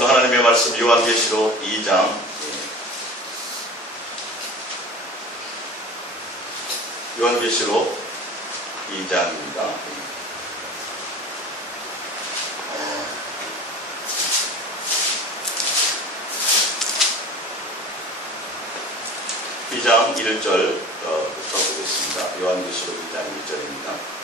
오늘 하나님의 말씀 요한계시록 2장 요한계시록 2장입니다. 2장 1절부터 보겠습니다. 요한계시록 2장 1절입니다.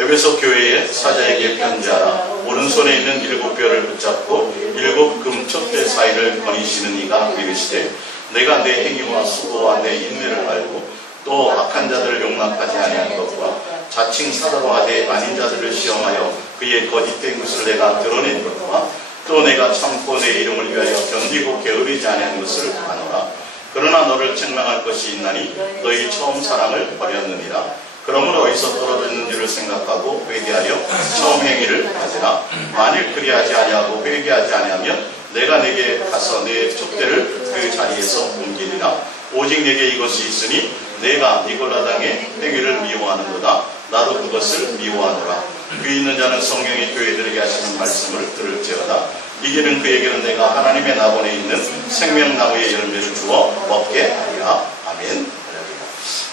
에베소 교회의 사자에게 편지하라. 오른손에 있는 7뼈를 붙잡고 7 금촛대 사이를 거니시는 이가 이르시되 내가 내 행위와 수고와 내 인내를 알고 또 악한 자들을 용납하지 아니한 것과 자칭 사도로 하되 아닌 자들을 시험하여 그의 거짓된 것을 내가 드러낸 것과 또 내가 참고 내 이름을 위하여 견디고 게으르지 아니한 것을 아노라. 그러나 너를 책망할 것이 있나니 너희 처음 사랑을 버렸느니라. 그러므로 어디서 떨어졌는 줄을 생각하고 회개하여 처음 행위를 하지라. 만일 그리하지 아니하고 회개하지 아니하면 내가 내게 가서 내 촛대를 그 자리에서 옮기리라. 오직 내게 이것이 있으니 내가 니골라 당의 행위를 미워하는도다. 나도 그것을 미워하노라. 귀 있는 자는 성경의 교회들에게 하시는 말씀을 들을지어다. 이기는 그에게는 내가 하나님의 나본에 있는 생명나무의 열매를 주어 먹게 하리라. 아멘.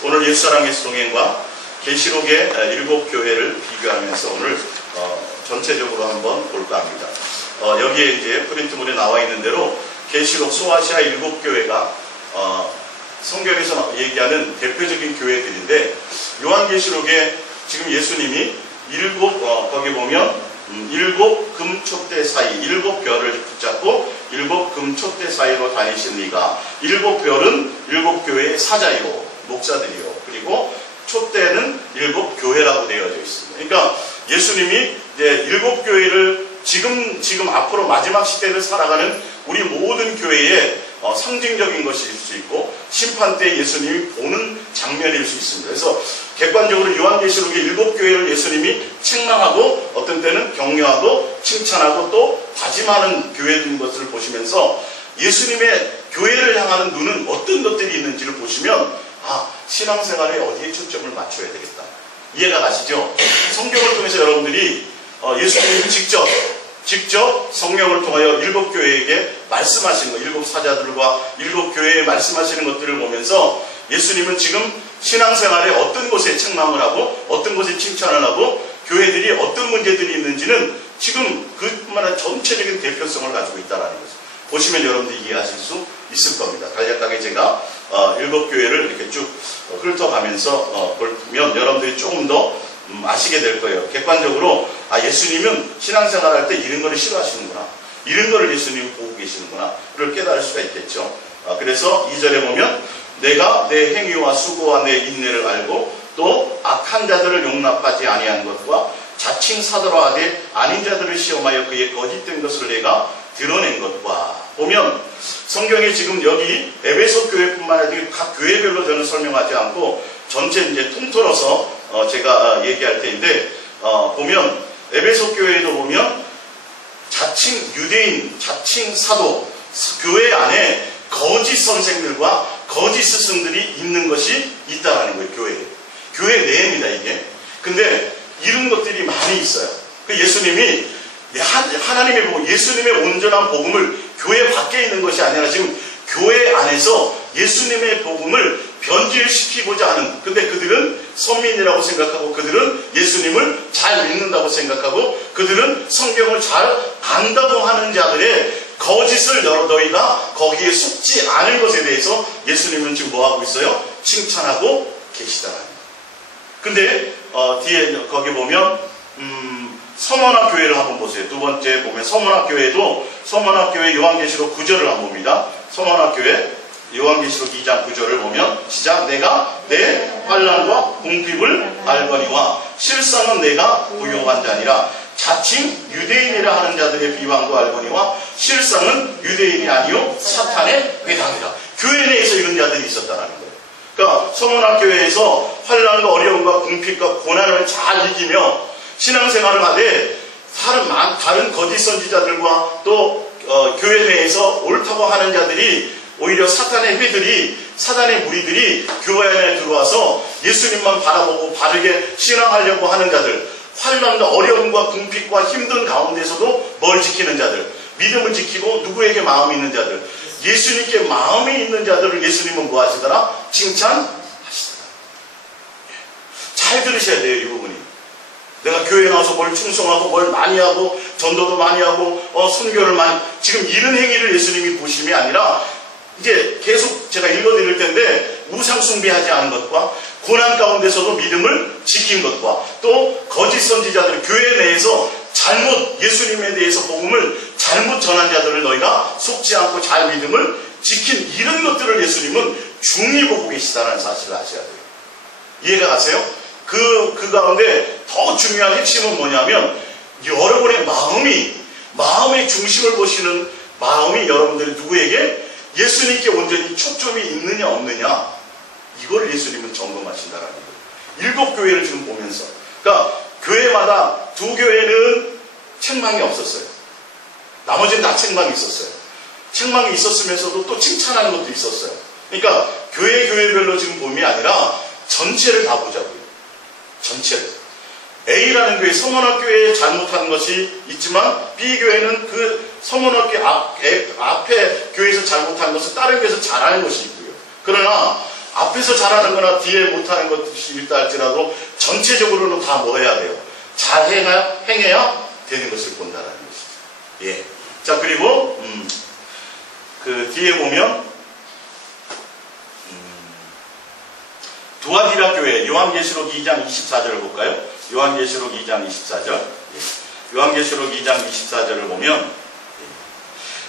오늘 옛사랑 예수 동행과 계시록의 7 교회를 비교하면서 오늘 전체적으로 한번 볼까 합니다. 여기에 이제 프린트물에 나와 있는 대로 계시록 소아시아 7 교회가 성경에서 얘기하는 대표적인 교회들인데, 요한계시록에 지금 예수님이 거기 보면 7 금촛대 사이, 7 별을 붙잡고 7 금촛대 사이로 다니신 이가, 7 별은 7 교회의 사자이요, 목사들이요, 그리고 촛대는 7 교회라고 되어져 있습니다. 그러니까 예수님이 이제 7 교회를 지금 앞으로 마지막 시대를 살아가는 우리 모든 교회의 상징적인 것일 수 있고, 심판 때 예수님이 보는 장면일 수 있습니다. 그래서 객관적으로 요한계시록의 7 교회를 예수님이 책망하고 어떤 때는 격려하고 칭찬하고 또 다짐하는 교회들인 것을 보시면서 예수님의 교회를 향하는 눈은 어떤 것들이 있는지를 보시면 신앙생활에 어디에 초점을 맞춰야 되겠다. 이해가 가시죠? 성경을 통해서 여러분들이 예수님이 직접 성령을 통하여 7 교회에게 말씀하시는 것, 7 사자들과 7 교회에 말씀하시는 것들을 보면서 예수님은 지금 신앙생활에 어떤 곳에 책망을 하고 어떤 곳에 칭찬을 하고 교회들이 어떤 문제들이 있는지는 지금 그뿐만 아니라 전체적인 대표성을 가지고 있다는 거죠. 보시면 여러분들이 이해하실 수 있을 겁니다. 간략하게 제가 7 교회를 이렇게 쭉 훑어가면서 보면 여러분들이 조금 더 아시게 될 거예요. 객관적으로 예수님은 신앙생활 할 때 이런 거를 싫어하시는구나, 이런 거를 예수님이 보고 계시는구나 를 깨달을 수가 있겠죠. 그래서 2절에 보면 내가 내 행위와 수고와 내 인내를 알고 또 악한 자들을 용납하지 아니한 것과 자칭 사도로 하되 아닌 자들을 시험하여 그의 거짓된 것을 내가 드러낸 것과, 보면 성경에 지금 여기 에베소 교회뿐만 아니라 각 교회별로 저는 설명하지 않고 전체 이제 통틀어서 제가 얘기할 텐데, 보면 에베소 교회에도 보면 자칭 유대인, 자칭 사도, 교회 안에 거짓 선생들과 거짓 스승들이 있는 것이 있다라는 거예요. 교회 내입니다, 이게. 근데 이런 것들이 많이 있어요. 예수님이 하나님의 복음, 예수님의 온전한 복음을 교회 밖에 있는 것이 아니라 지금 교회 안에서 예수님의 복음을 변질시키고자 하는, 근데 그들은 선민이라고 생각하고 그들은 예수님을 잘 믿는다고 생각하고 그들은 성경을 잘 안다고 하는 자들의 거짓을 너희가 거기에 속지 않을 것에 대해서 예수님은 지금 뭐하고 있어요? 칭찬하고 계시다는 거예요. 근데 뒤에 거기 보면 서머나 교회를 한번 보세요. 두 번째 보면 서머나 교회도, 서머나 교회 요한계시록 9절을 한번 봅니다. 서머나 교회 요한계시록 2장 9절을 보면 시작. 내가 내 환난과 궁핍을 알거니와 실상은 내가 부요한 자니라. 자칭 유대인이라 하는 자들의 비방도 알거니와 실상은 유대인이 아니요 사탄의 회당이라. 교회 내에서 이런 자들이 있었다는 거예요. 그러니까 서머나 교회에서 환난과 어려움과 궁핍과 고난을 잘 이기며 신앙생활을 하되 다른 거짓 선지자들과 또 교회 내에서 옳다고 하는 자들이, 오히려 사탄의 회들이, 사단의 무리들이 교회 안에 들어와서 예수님만 바라보고 바르게 신앙하려고 하는 자들, 환난과 어려움과 궁핍과 힘든 가운데서도 뭘 지키는 자들, 믿음을 지키고 누구에게 마음이 있는 자들, 예수님께 마음이 있는 자들을 예수님은 뭐 하시더라? 칭찬하시더라. 잘 들으셔야 돼요, 이 부분이. 내가 교회에 나와서 뭘 충성하고 뭘 많이 하고 전도도 많이 하고 선교를 많이, 지금 이런 행위를 예수님이 보심이 아니라 이제 계속 제가 읽어드릴 텐데, 우상 숭배하지 않은 것과 고난 가운데서도 믿음을 지킨 것과 또 거짓 선지자들, 교회 내에서 잘못 예수님에 대해서 복음을 잘못 전한 자들을 너희가 속지 않고 잘 믿음을 지킨, 이런 것들을 예수님은 중히 보고 계시다는 사실을 아셔야 돼요. 이해가 가세요? 그 가운데 더 중요한 핵심은 뭐냐면, 여러분의 마음의 중심을 보시는 마음이 여러분들이 누구에게? 예수님께 온전히 초점이 있느냐 없느냐, 이걸 예수님은 점검하신다라는 거예요. 7교회를 지금 보면서, 그러니까 교회마다 2교회는 책망이 없었어요. 나머지는 다 책망이 있었어요. 책망이 있었으면서도 또 칭찬하는 것도 있었어요. 그러니까 교회별로 지금 봄이 아니라 전체를 다 보자고요. 전체를. A라는 교회, 서문학교에 잘못한 것이 있지만 B교회는 그 서문학교 앞에 교회에서 잘못한 것을 다른 교회에서 잘하는 것이 있고요. 그러나 앞에서 잘하는 거나 뒤에 못하는 것이 있다 할지라도 전체적으로는 다 뭐 해야 돼요? 잘 행해야 되는 것을 본다는 것이죠. 예. 자, 그리고 그 뒤에 보면 두아디라 교회, 요한계시록 2장 24절을 볼까요? 요한계시록 2장 24절. 예. 요한계시록 2장 24절을 보면,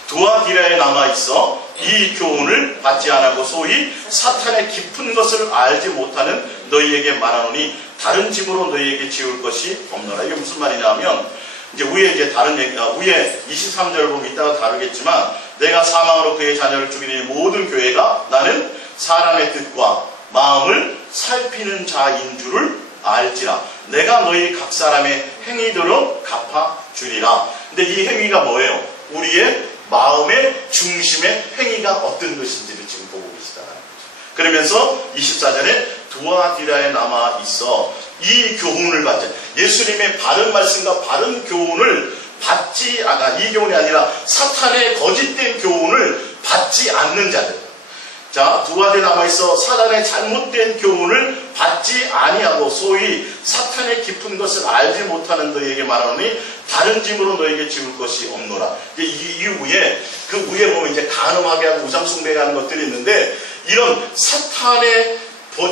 두아디라에 남아있어 이 교훈을 받지 않고 소위 사탄의 깊은 것을 알지 못하는 너희에게 말하노니 다른 짐으로 너희에게 지울 것이 없노라. 이게 무슨 말이냐 하면, 이제 위에 다른 얘기, 위에 23절을 보면 이따가 다루겠지만, 내가 사망으로 그의 자녀를 죽이니 모든 교회가 나는 사람의 뜻과 마음을 살피는 자인 줄을 알지라. 내가 너희 각 사람의 행위대로 갚아주리라. 근데 이 행위가 뭐예요? 우리의 마음의 중심의 행위가 어떤 것인지를 지금 보고 계시다는 거죠. 그러면서 24절에 두아디라에 남아 있어 이 교훈을 받자. 예수님의 바른 말씀과 바른 교훈을 받지 않아. 이 교훈이 아니라 사탄의 거짓된 교훈을 받지 않는 자들. 자, 두아디라에 남아있어 사단의 잘못된 교훈을 받지 아니하고 소위 사탄의 깊은 것을 알지 못하는 너희에게 말하노니 다른 짐으로 너희에게 지울 것이 없노라. 이 위에, 그 위에 보면 이제 간음하게 하고 우상숭배하게 하는 것들이 있는데, 이런 사탄의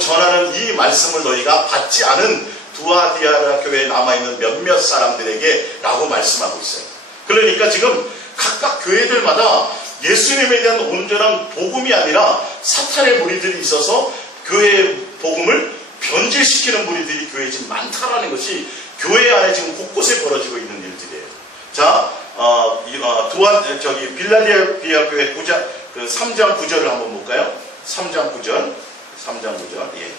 전하는 이 말씀을 너희가 받지 않은 두아디라 교회에 남아있는 몇몇 사람들에게 라고 말씀하고 있어요. 그러니까 지금 각각 교회들마다 예수님에 대한 온전한 복음이 아니라 사탄의 무리들이 있어서 교회의 복음을 변질시키는 무리들이 교회에 지금 많다라는 것이 교회 안에 지금 곳곳에 벌어지고 있는 일들이에요. 자, 빌라델피아 교회 9장, 3장 9절을 한번 볼까요? 3장 9절. 예.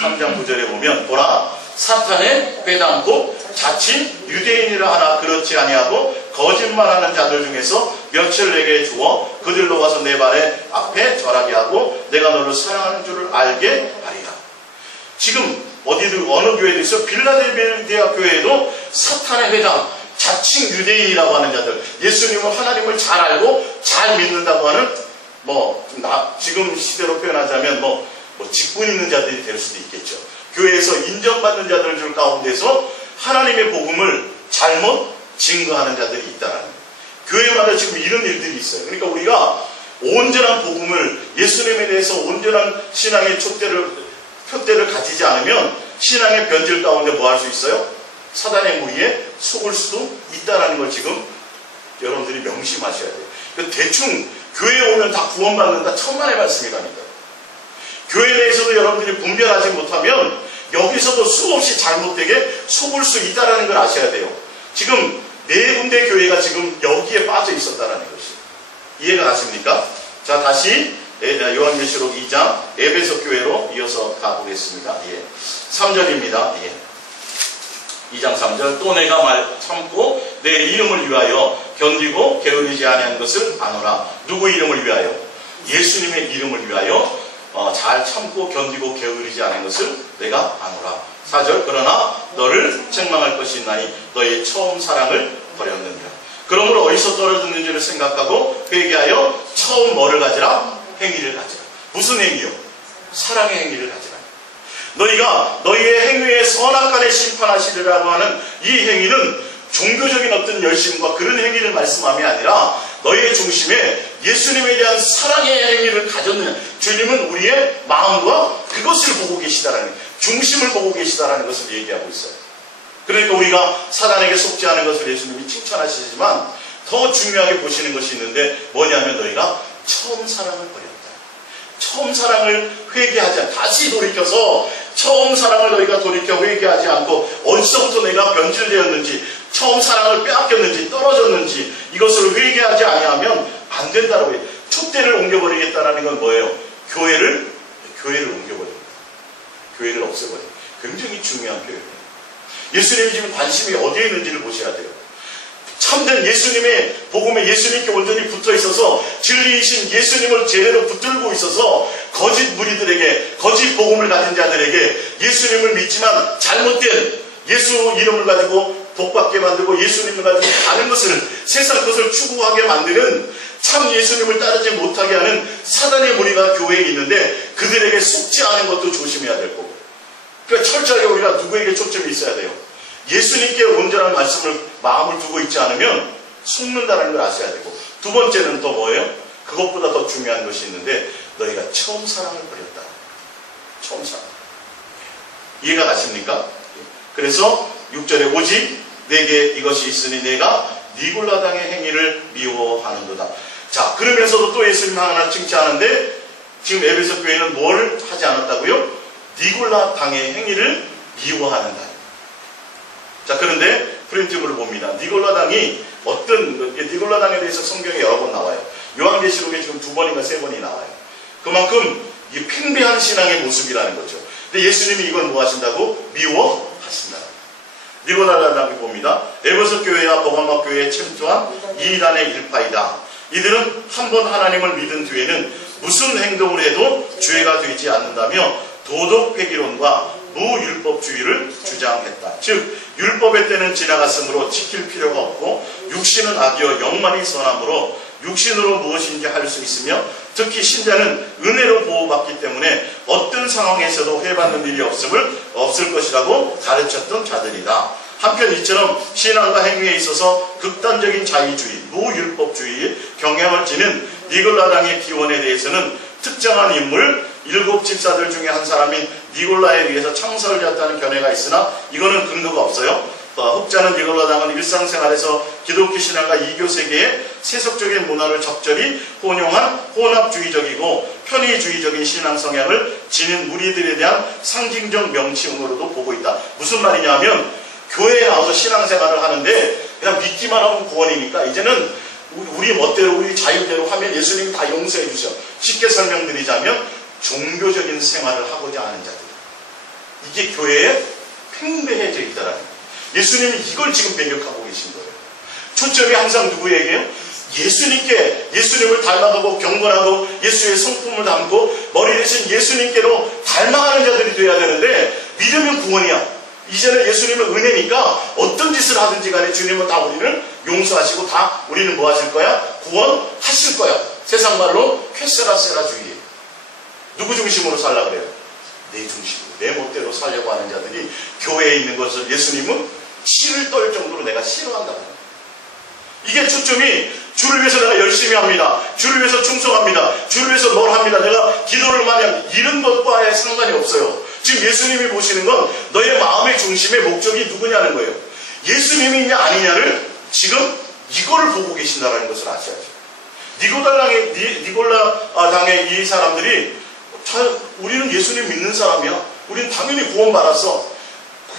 3장 9절에 보면, 보라, 사탄의 회당 곧 자칭 유대인이라 하나 그렇지 아니하고 거짓말하는 자들 중에서 몇을 내게 주어 그들로 와서 내 발에 앞에 절하게 하고 내가 너를 사랑하는 줄을 알게 하리라. 지금 어느 교회도 있어? 빌라델피아 교회에도 사탄의 회당, 자칭 유대인이라고 하는 자들, 예수님을, 하나님을 잘 알고 잘 믿는다고 하는, 지금 시대로 표현하자면 직분 있는 자들이 될 수도 있겠죠. 교회에서 인정받는 자들 중 가운데서 하나님의 복음을 잘못 증거하는 자들이 있다는 거예요. 교회마다 지금 이런 일들이 있어요. 그러니까 우리가 온전한 복음을, 예수님에 대해서 온전한 신앙의 표대를 가지지 않으면 신앙의 변질 가운데 뭐 할 수 있어요? 사단의 무리에 속을 수도 있다는 걸 지금 여러분들이 명심하셔야 돼요. 대충 교회에 오면 다 구원받는다, 천만의 말씀이 갑니다. 교회 내에서도 여러분들이 분별하지 못하면 여기서도 수없이 잘못되게 속을 수 있다는 걸 아셔야 돼요. 지금 4군데 교회가 지금 여기에 빠져 있었다는 것이 이해가 가십니까? 자, 다시 요한계시록 2장 에베소 교회로 이어서 가보겠습니다. 예. 3절입니다. 예. 2장 3절. 또 내가 말 참고 내 이름을 위하여 견디고 게으르지 아니한 것을 아노라. 누구 이름을 위하여? 예수님의 이름을 위하여 잘 참고 견디고 게으르지 않은 것을 내가 아노라. 4절. 그러나 너를 책망할 것이 있나니 너의 처음 사랑을 버렸느니라. 그러므로 어디서 떨어졌는지를 생각하고 회개하여 처음 뭐를 가지라? 행위를 가지라. 무슨 행위요? 사랑의 행위를 가지라. 너희가 너희의 행위에 선악간에 심판하시리라고 하는 이 행위는 종교적인 어떤 열심과 그런 행위를 말씀함이 아니라 너희의 중심에 예수님에 대한 사랑의 행위를 가졌느냐. 주님은 우리의 마음과 그것을 보고 계시다라는, 중심을 보고 계시다라는 것을 얘기하고 있어요. 그러니까 우리가 사단에게 속지 않은 것을 예수님이 칭찬하시지만 더 중요하게 보시는 것이 있는데 뭐냐면 너희가 처음 사랑을 버렸다. 처음 사랑을 회개하지 않고 다시 돌이켜서 처음 사랑을 너희가 돌이켜 회개하지 않고 어디서부터 내가 변질되었는지, 처음 사랑을 빼앗겼는지 떨어졌는지 이것을 회개하지 아니하면 안 된다라고 해요. 촛대를 옮겨버리겠다라는 건 뭐예요? 교회를 옮겨버립니다. 교회를 없애버려요. 굉장히 중요한 교회예요. 예수님이 지금 관심이 어디에 있는지를 보셔야 돼요. 참된 예수님의 복음에 예수님께 온전히 붙어 있어서 진리이신 예수님을 제대로 붙들고 있어서 거짓 무리들에게, 거짓 복음을 가진 자들에게 예수님을 믿지만 잘못된 예수 이름을 가지고 복받게 만들고 예수님을 가지고 다른 것을, 세상 것을 추구하게 만드는 참 예수님을 따르지 못하게 하는 사단의 무리가 교회에 있는데 그들에게 속지 않은 것도 조심해야 될 거고. 그러니까 철저하게 우리가 누구에게 초점이 있어야 돼요. 예수님께 온전한 말씀을 마음을 두고 있지 않으면 속는다는 걸 아셔야 되고, 두 번째는 또 뭐예요? 그것보다 더 중요한 것이 있는데 너희가 처음 사랑을 버렸다. 처음 사랑. 이해가 가십니까? 그래서 6절에 오직 내게 이것이 있으니 내가 니골라당의 행위를 미워하는도다. 자, 그러면서도 또 예수님 하나 칭찬하는데 지금 에베소 교회는 뭘 하지 않았다고요? 니골라당의 행위를 미워하는다. 자, 그런데 프린트물을 봅니다. 니골라당이 니골라당에 대해서 성경에 여러 번 나와요. 요한계시록에 지금 2번인가 3번이 나와요. 그만큼 이 팽배한 신앙의 모습이라는 거죠. 근데 예수님이 이걸 뭐 하신다고? 미워하신다. 니골라당이 봅니다. 에베소 교회와 버가모 교회에 침투한 이단의 일파이다. 이들은 한번 하나님을 믿은 뒤에는 무슨 행동을 해도 죄가 되지 않는다며 도덕 회기론과 무율법주의를 주장했다. 즉 율법의 때는 지나갔으므로 지킬 필요가 없고 육신은 악이요 영만이 선함으로 육신으로 무엇인지 할 수 있으며 특히 신자는 은혜로 보호받기 때문에 어떤 상황에서도 회받는 일이 없을 것이라고 가르쳤던 자들이다. 한편 이처럼 신앙과 행위에 있어서 극단적인 자의주의, 무율법주의의 경향을 지닌 니골라당의 기원에 대해서는 특정한 인물, 7 집사들 중에 한 사람인 니골라에 의해서 창설되었다는 견해가 있으나 이거는 근거가 없어요. 혹자는 니골라당은 일상생활에서 기독교 신앙과 이교 세계의 세속적인 문화를 적절히 혼용한 혼합주의적이고 편의주의적인 신앙 성향을 지닌 무리들에 대한 상징적 명칭으로도 보고 있다. 무슨 말이냐면 교회에 나와서 신앙생활을 하는데 그냥 믿기만 하면 구원이니까 이제는 우리 멋대로 우리 자유대로 하면 예수님이 다 용서해 주셔. 쉽게 설명드리자면 종교적인 생활을 하고자 하는 자들, 이게 교회에 팽배해져 있다라는 거예요. 예수님이 이걸 지금 배격하고 계신 거예요. 초점이 항상 누구에게요? 예수님께, 예수님을 닮아가고 경건하고 예수의 성품을 담고 머리 대신 예수님께로 닮아가는 자들이 돼야 되는데 믿으면 구원이야. 이제는 예수님은 은혜니까 어떤 짓을 하든지 간에 주님은 다 우리를 용서하시고 다 우리는 뭐 하실 거야? 구원하실 거야. 세상 말로 쾌세라세라주의. 누구 중심으로 살라 그래요? 내 중심으로, 내 멋대로 살려고 하는 자들이 교회에 있는 것을 예수님은 치를 떨 정도로 내가 싫어한다고 합니다. 이게 초점이 주를 위해서 내가 열심히 합니다. 주를 위해서 충성합니다. 주를 위해서 뭘 합니다. 내가 기도를 많이 합니다. 이런 것과의 상관이 없어요. 지금 예수님이 보시는 건 너의 마음의 중심의 목적이 누구냐는 거예요. 예수님이냐 아니냐를 지금 이거를 보고 계신다는 것을 아셔야죠. 니골라당의 이 사람들이 우리는 예수님 믿는 사람이야. 우리는 당연히 구원받았어.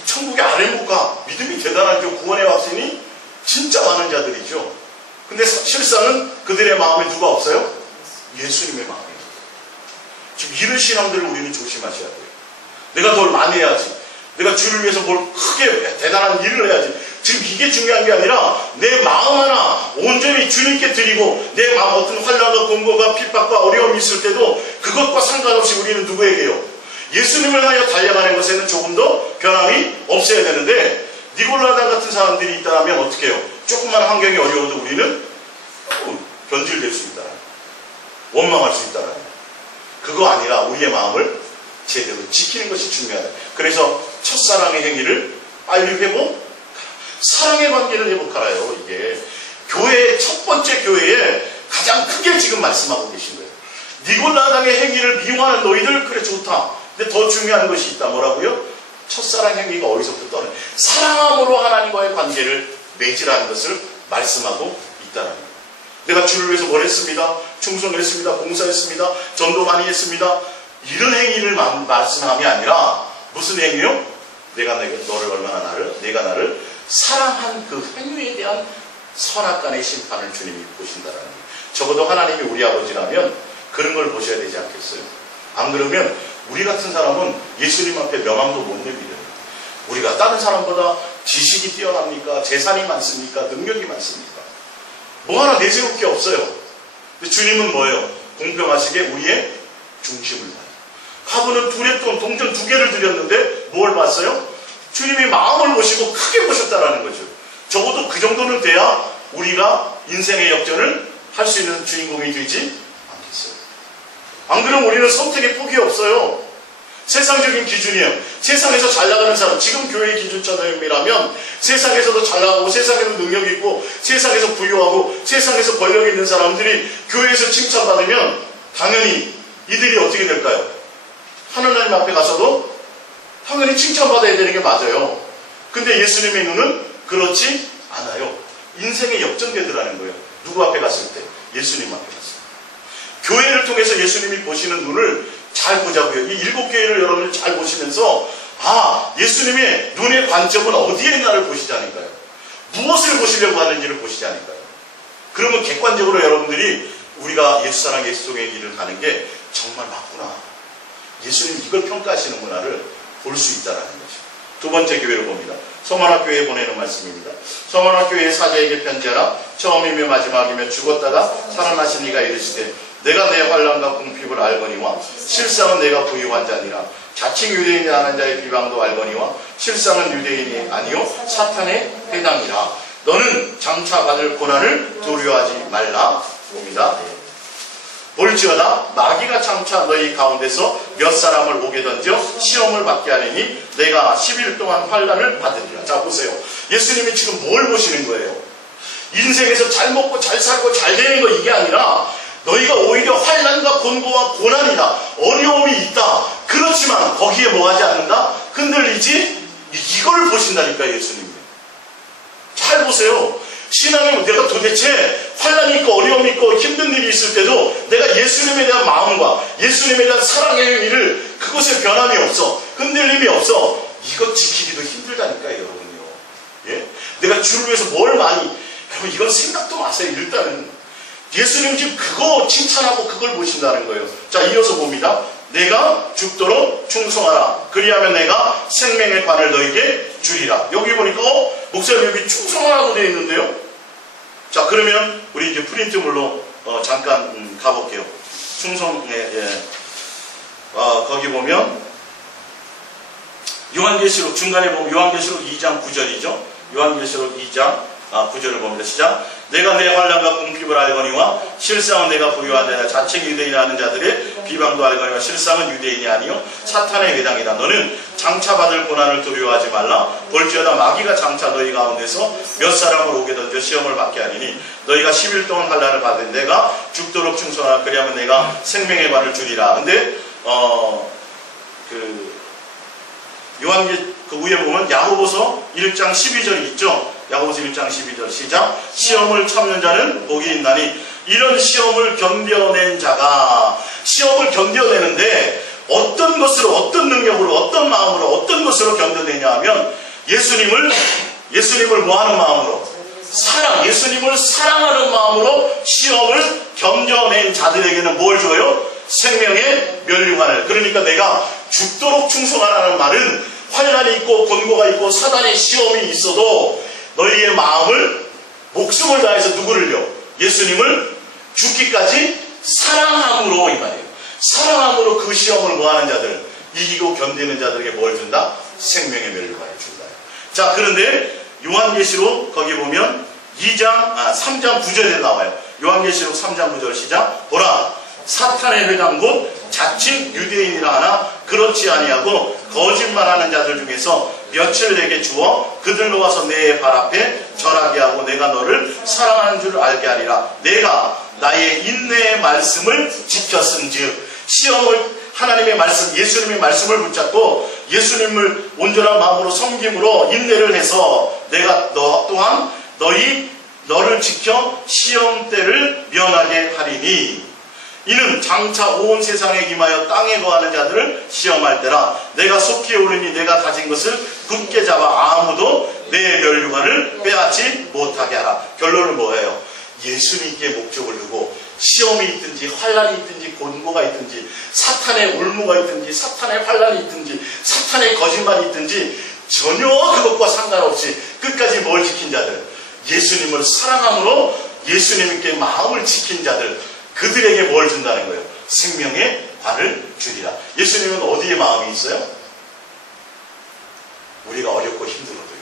천국의 아랫목가 믿음이 대단하죠. 구원의 확신이 진짜 많은 자들이죠. 근데 실상은 그들의 마음에 누가 없어요? 예수님의 마음이 없어요. 지금 이런 신앙들을 우리는 조심하셔야 돼요. 내가 더 많이 해야지. 내가 주를 위해서 뭘 크게 대단한 일을 해야지. 지금 이게 중요한 게 아니라 내 마음 하나 온전히 주님께 드리고 내 마음 어떤 환난과 공고가 핍박과 어려움이 있을 때도 그것과 상관없이 우리는 누구에게요? 예수님을 하여 달려가는 것에는 조금 더 변함이 없어야 되는데 니골라당 같은 사람들이 있다면 어떻게 해요? 조금만 환경이 어려워도 우리는 변질될 수 있다는, 원망할 수 있다는, 그거 아니라 우리의 마음을 제대로 지키는 것이 중요하다. 그래서 첫사랑의 행위를 빨리 회복, 사랑의 관계를 회복하라요. 이게 교회의 첫 번째 교회에 가장 크게 지금 말씀하고 계신 거예요. 니골라당의 행위를 미워하는 너희들, 그래 좋다. 근데 더 중요한 것이 있다. 뭐라고요? 첫사랑 행위가 어디서부터 떠나요? 사랑함으로 하나님과의 관계를 맺으라는 것을 말씀하고 있다는 거예요. 내가 주를 위해서 뭘 했습니다. 충성했습니다. 봉사했습니다. 전도 많이 했습니다. 이런 행위를 말씀함이 아니라 무슨 행위요? 내가 너를 얼마나 내가 나를 사랑한 그 행위에 대한 선악간의 심판을 주님이 보신다는 거예요. 적어도 하나님이 우리 아버지라면 그런 걸 보셔야 되지 않겠어요? 안 그러면 우리 같은 사람은 예수님 앞에 명함도 못 내밀어요. 우리가 다른 사람보다 지식이 뛰어납니까? 재산이 많습니까? 능력이 많습니까? 뭐 하나 내세울 게 없어요. 근데 주님은 뭐예요? 공평하시게 우리의 중심을 봐요. 화분은 두 랩돈 동전 2개를 드렸는데 뭘 봤어요? 주님이 마음을 보시고 크게 보셨다라는 거죠. 적어도 그 정도는 돼야 우리가 인생의 역전을 할 수 있는 주인공이 되지 않겠어요. 안 그러면 우리는 선택의 폭이 없어요. 세상적인 기준이에요. 세상에서 잘 나가는 사람, 지금 교회의 기준점이라면 세상에서도 잘 나가고 세상에도 능력 있고 세상에서 부유하고 세상에서 권력 있는 사람들이 교회에서 칭찬받으면 당연히 이들이 어떻게 될까요? 하나님 앞에 가서도 당연히 칭찬받아야 되는 게 맞아요. 근데 예수님의 눈은 그렇지 않아요. 인생의 역전되더라는 거예요. 누구 앞에 갔을 때? 예수님 앞에 갔을 때. 교회를 통해서 예수님이 보시는 눈을 잘 보자고요. 이 7교회를 여러분들 잘 보시면서 예수님의 눈의 관점은 어디에 있나를 보시자니까요. 무엇을 보시려고 하는지를 보시자니까요. 그러면 객관적으로 여러분들이 우리가 예수사랑 예수속의 길을 가는 게 정말 맞구나. 예수님이 이걸 평가하시는구나를 볼 수 있다는 거죠. 두 번째 교회를 봅니다. 서머나교회에 보내는 말씀입니다. 서머나교회의 사자에게 편지하라. 처음이며 마지막이며 죽었다가 살아나신 이가 이르시되 내가 내 환난과 궁핍을 알거니와 실상은 내가 부유한 자니라. 자칭 유대인이 하는 자의 비방도 알거니와 실상은 유대인이 아니요 사탄의 해당이라. 너는 장차 받을 고난을 두려워하지 말라. 봅니다. 볼지어다 마귀가 장차 너희 가운데서 몇 사람을 오게 던져 시험을 받게 하리니 내가 10일 동안 환난을 받으리라. 자 보세요. 예수님이 지금 뭘 보시는 거예요? 인생에서 잘 먹고 잘 살고 잘 되는 거 이게 아니라 너희가 오히려 환난과 곤고와 고난이다. 어려움이 있다. 그렇지만 거기에 뭐 하지 않는다? 흔들리지? 이걸 보신다니까 예수님이. 잘 보세요. 신앙은 내가 도대체 환난이 있고 어려움이 있고 힘든 일이 있을 때도 내가 예수님에 대한 마음과 예수님에 대한 사랑의 의미를 그것에 변함이 없어. 흔들림이 없어. 이것 지키기도 힘들다니까요, 여러분요. 예? 내가 주를 위해서 뭘 많이, 여러분 이건 생각도 마세요. 일단은 예수님 지금 그거 칭찬하고 그걸 보신다는 거예요. 자, 이어서 봅니다. 내가 죽도록 충성하라. 그리하면 내가 생명의 관을 너에게 주리라. 여기 보니까 목사님 여기 충성하라고 되어 있는데요. 자, 그러면 우리 이제 프린트물로 잠깐 가볼게요. 충성에 거기 보면 요한계시록 중간에 보면 요한계시록 2장 9절이죠. 요한계시록 2장 9절을 봅니다. 시작. 내가 내 환난과 궁핍을 알거니와 실상은 내가 부유한 자야. 자칭 유대인 하는 자들의 비방도 알거니와 실상은 유대인이 아니요 사탄의 회당이다. 너는 장차 받을 고난을 두려워하지 말라. 볼지어다 마귀가 장차 너희 가운데서 몇 사람을 오게 던져 시험을 받게 하리니 너희가 10일 동안 환난을 받은 내가 죽도록 충성하라. 그리하면 내가 생명의 관을 주리라. 근데 그 위에 보면 야고보서 1장 12절이 있죠. 야고보서 1장 12절 시작. 시험을 참는 자는 복이 있나니 이런 시험을 견뎌낸 자가 시험을 견뎌내는데 어떤 것으로 어떤 능력으로 어떤 마음으로 어떤 것으로 견뎌내냐 하면 예수님을 뭐하는 마음으로? 예수님을 사랑하는 마음으로 시험을 견뎌낸 자들에게는 뭘 줘요? 생명의 면류관을. 그러니까 내가 죽도록 충성하라는 말은 환난이 있고 곤고가 있고 사단의 시험이 있어도 너희의 마음을 목숨을 다해서 누구를요? 예수님을 죽기까지 사랑함으로 이 말이에요. 사랑함으로 그 시험을 뭐하는 자들, 이기고 견디는 자들에게 뭘 준다? 생명의 면류관을 준다. 자, 그런데 요한계시록 거기 보면 3장 9절에 나와요. 요한계시록 3장 9절 시작. 보라, 사탄의 회당 곧 자칭 유대인이라 하나 그렇지 아니하고 거짓말하는 자들 중에서 며칠 내게 주어 그들로 와서 내 발 앞에 절하게 하고 내가 너를 사랑하는 줄 알게 하리라. 내가 나의 인내의 말씀을 지켰은즉, 시험을 하나님의 말씀, 예수님의 말씀을 붙잡고 예수님을 온전한 마음으로 섬김으로 인내를 해서 내가 너 또한 너를 지켜 시험 때를 면하게 하리니, 이는 장차 온 세상에 임하여 땅에 거하는 자들을 시험할 때라. 내가 속히 오르니 내가 가진 것을 굳게 잡아 아무도 내 멸류관을 빼앗지 못하게 하라. 결론은 뭐예요? 예수님께 목적을 두고 시험이 있든지 환란이 있든지 곤고가 있든지 사탄의 올무가 있든지 사탄의 환란이 있든지 사탄의 거짓말이 있든지 전혀 그것과 상관없이 끝까지 뭘 지킨 자들, 예수님을 사랑함으로 예수님께 마음을 지킨 자들, 그들에게 뭘 준다는 거예요? 생명의 관을 주리라. 예수님은 어디에 마음이 있어요? 우리가 어렵고 힘들어도요,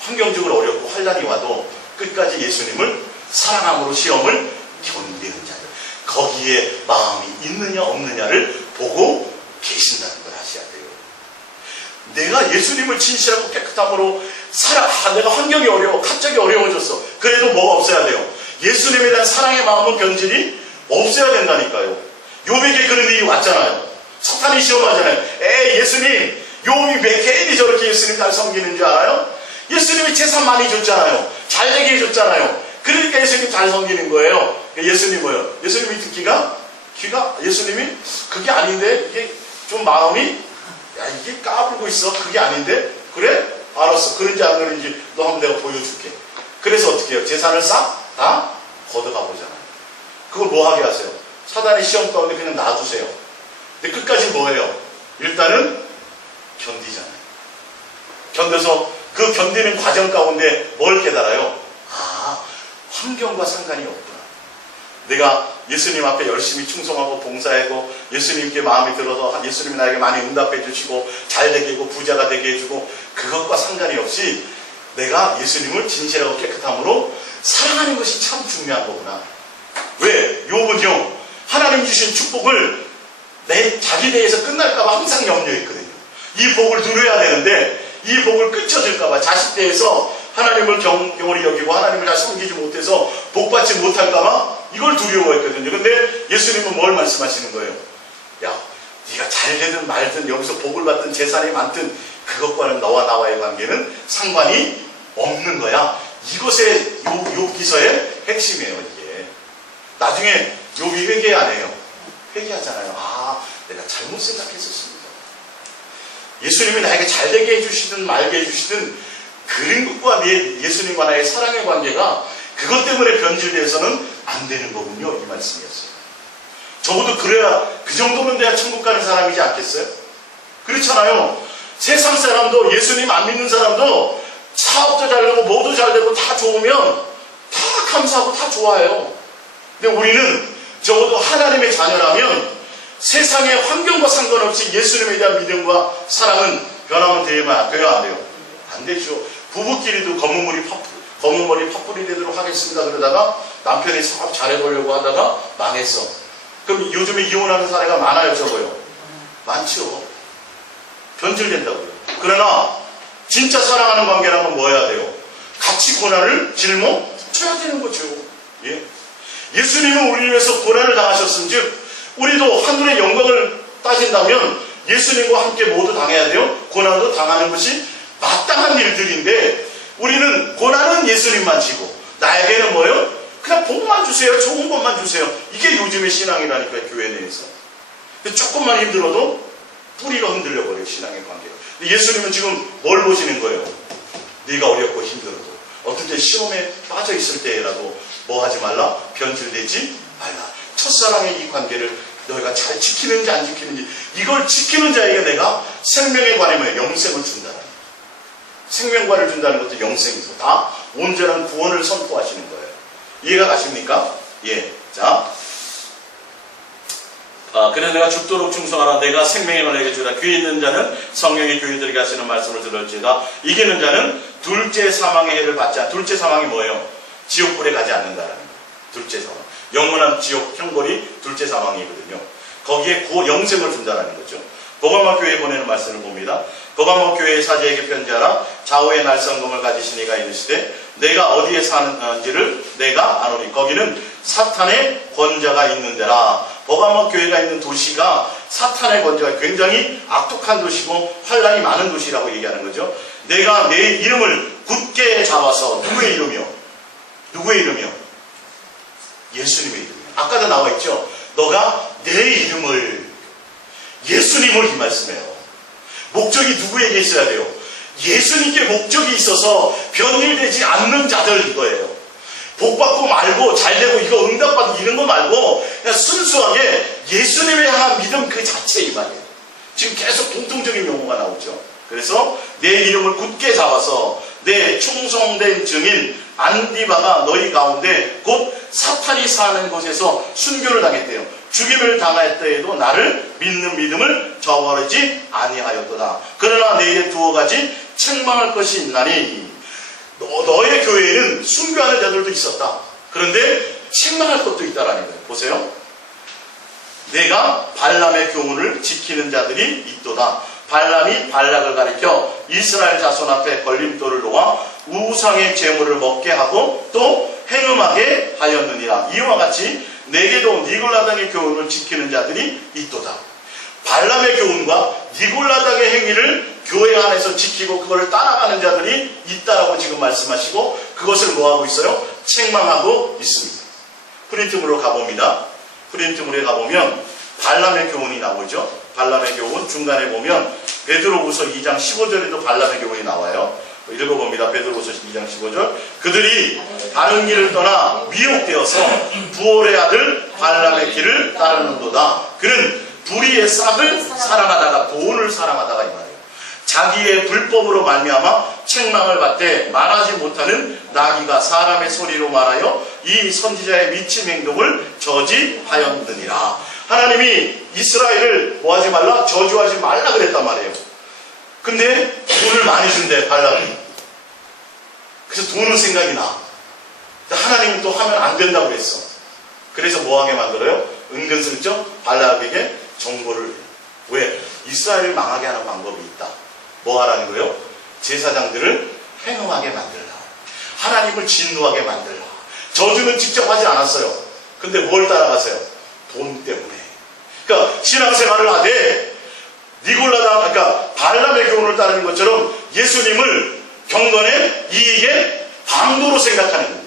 환경적으로 어렵고 환란이 와도 끝까지 예수님을 사랑함으로 시험을 견디는 자들, 거기에 마음이 있느냐 없느냐를 보고 계신다는 걸 아셔야 돼요. 내가 예수님을 진실하고 깨끗함으로 내가 환경이 어려워, 갑자기 어려워졌어. 그래도 뭐가 없어야 돼요? 예수님에 대한 사랑의 마음은 변질이 없어야 된다니까요. 욥에게 그런 일이 왔잖아요. 사탄이 시험하잖아요. 예수님, 욥이 왜 괜히 저렇게 예수님 잘 섬기는 줄 알아요? 예수님이 재산 많이 줬잖아요. 잘 되게 해줬잖아요. 그러니까 예수님 잘 섬기는 거예요. 예수님 뭐예요? 예수님이 듣기가 예수님이 그게 아닌데, 이게 좀 마음이 이게 까불고 있어. 그게 아닌데? 그래? 알았어. 그런지 안 그런지 너 한번 내가 보여줄게. 그래서 어떻게 해요? 재산을 싹 다 걷어가 보잖아요. 그걸 뭐 하게 하세요? 사단의 시험 가운데 그냥 놔두세요. 근데 끝까지 뭐예요? 일단은 견디잖아요. 견뎌서 그 견디는 과정 가운데 뭘 깨달아요? 환경과 상관이 없구나. 내가 예수님 앞에 열심히 충성하고 봉사하고 예수님께 마음이 들어서 예수님이 나에게 많이 응답해 주시고 잘 되게 하고 부자가 되게 해주고 그것과 상관이 없이 내가 예수님을 진실하고 깨끗함으로 사랑하는 것이 참 중요한 거구나. 왜? 욥은요, 하나님 주신 축복을 자기 대해서 끝날까봐 항상 염려했거든요. 이 복을 누려야 되는데 이 복을 끊쳐질까봐 자식 대해서 하나님을 경홀히 여기고 하나님을 잘 섬기지 못해서 복받지 못할까봐 이걸 두려워했거든요. 근데 예수님은 뭘 말씀하시는 거예요? 야, 네가 잘 되든 말든 여기서 복을 받든 재산이 많든 그것과는 너와 나와의 관계는 상관이 없는 거야. 이것의 욥기서의 핵심이에요. 이게 나중에 욥이 회개 안 해요. 회개하잖아요. 내가 잘못 생각했었습니다. 예수님이 나에게 잘 되게 해주시든 말게 해주시든 그런 것과 예수님과 나의 사랑의 관계가 그것 때문에 변질돼서는 안 되는 거군요. 이 말씀이었어요. 적어도 그래야, 그 정도면 돼야 천국 가는 사람이지 않겠어요? 그렇잖아요. 세상 사람도 예수님 안 믿는 사람도 사업도 잘 되고 뭐도 잘 되고 다 좋으면 다 감사하고 다 좋아해요. 근데 우리는 적어도 하나님의 자녀라면 세상의 환경과 상관없이 예수님에 대한 믿음과 사랑은 변하면 돼야 안 돼요? 안 되죠. 부부끼리도 검은 머리 파뿌리 되도록 하겠습니다. 그러다가 남편이 사업 잘해보려고 하다가 망했어. 그럼 요즘에 이혼하는 사례가 많아요, 적어요? 많죠. 변질된다고요. 그러나 진짜 사랑하는 관계라면 뭐 해야 돼요? 같이 고난을 짊어져야 되는 거죠. 예수님은 우리를 위해서 고난을 당하셨은즉 우리도 하늘의 영광을 따진다면 예수님과 함께 모두 당해야 돼요. 고난도 당하는 것이 마땅한 일들인데 우리는 고난은 예수님만 지고 나에게는 뭐예요? 그냥 복만 주세요. 좋은 것만 주세요. 이게 요즘의 신앙이라니까요. 교회 내에서. 조금만 힘들어도 뿌리가 흔들려버려요. 신앙의 관계가. 근데 예수님은 지금 뭘 보시는 거예요? 네가 어렵고 힘들어도 어떤 때 시험에 빠져 있을 때라도 뭐 하지 말라? 변질되지 말라. 첫사랑의 이 관계를 너희가 잘 지키는지 안 지키는지, 이걸 지키는 자에게 내가 생명의 관에 영생을 준다는 거예요. 생명관을 준다는 것도 영생이죠. 다 온전한 구원을 선포하시는 거예요. 이해가 가십니까? 자, 그래서 내가 죽도록 충성하라. 내가 생명의 너에게 주라. 귀에 있는 자는 성령의 교회들에게 하시는 말씀을 들을지어다. 이기는 자는 둘째 사망의 해를 받지 않. 둘째 사망이 뭐예요? 지옥불에 가지 않는다라는 거예요. 둘째 사망. 영원한 지옥 형벌이 둘째 사망이거든요. 거기에 영생을 준다라는 거죠. 버가모 교회에 보내는 말씀을 봅니다. 버가모 교회의 사제에게 편지하라. 좌우의 날성검을 가지신 이가 이르시되 내가 어디에 사는지를 내가 아노니. 거기는 사탄의 권자가 있는 데라. 버가모 교회가 있는 도시가 사탄의 권자가 굉장히 악독한 도시고 환란이 많은 도시라고 얘기하는 거죠. 내가 내 이름을 굳게 잡아서. 누구의 이름이요? 누구의 이름이요? 예수님의 이름이요. 아까도 나와 있죠. 너가 내 이름을, 예수님을, 이 말씀이에요. 목적이 누구에게 있어야 돼요? 예수님께 목적이 있어서 변질되지 않는 자들, 이거예요. 복받고 말고 잘되고 이거 응답받고 이런 거 말고 그냥 순수하게 예수님에 향한 믿음 그 자체, 이 말이에요. 지금 계속 공통적인 용어가 나오죠. 그래서 내 이름을 굳게 잡아서 내 충성된 증인 안디바가 너희 가운데 곧 사탄이 사는 곳에서 순교를 당했대요. 죽임을 당했더라도 나를 믿는 믿음을 저버리지 아니하였도다. 그러나 내게 두어 가지 책망할 것이 있나니. 너의 교회에는 순교하는 자들도 있었다. 그런데 책망할 것도 있다라는 거예요. 보세요. 내가 발람의 교훈을 지키는 자들이 있도다. 발람이 발락을 가리켜 이스라엘 자손 앞에 걸림돌을 놓아 우상의 제물을 먹게 하고 또 행음하게 하였느니라. 이와 같이 내게도 니골라당의 교훈을 지키는 자들이 있도다. 발람의 교훈과 니골라당의 행위를 교회 안에서 지키고 그걸 따라가는 자들이 있다라고 지금 말씀하시고 그것을 뭐하고 있어요? 책망하고 있습니다. 프린트물로 가봅니다. 프린트물에 가보면 발람의 교훈이 나오죠. 발람의 교훈 중간에 보면 베드로후서 2장 15절에도 발람의 교훈이 나와요. 읽어봅니다. 베드로후서 2장 15절. 그들이 다른 길을 떠나 미혹되어서 부올의 아들 발람의 길을 따르는도다. 그는 불의의 싹을 사랑하다가 돈을 사랑하다가 이 말이에요. 자기의 불법으로 말미암아 책망을 받되 말하지 못하는 나귀가 사람의 소리로 말하여 이 선지자의 미친 행동을 저지하였느니라. 하나님이 이스라엘을 뭐하지 말라? 저주하지 말라 그랬단 말이에요. 근데 돈을 많이 준대, 발람이. 그래서 돈은 생각이 나. 하나님은 또 하면 안 된다고 했어. 그래서 뭐하게 만들어요? 은근슬쩍 발람에게 정보를 해요. 왜? 이스라엘을 망하게 하는 방법이 있다. 뭐 하라는 거예요? 제사장들을 행음하게 만들라. 하나님을 진노하게 만들라. 저주는 직접 하지 않았어요. 근데 뭘 따라가세요? 돈 때문에. 그러니까 신앙생활을 하되 니골라당, 그러니까 발람의 교훈을 따르는 것처럼 예수님을 경건의 이익의 방도로 생각하는 거예요.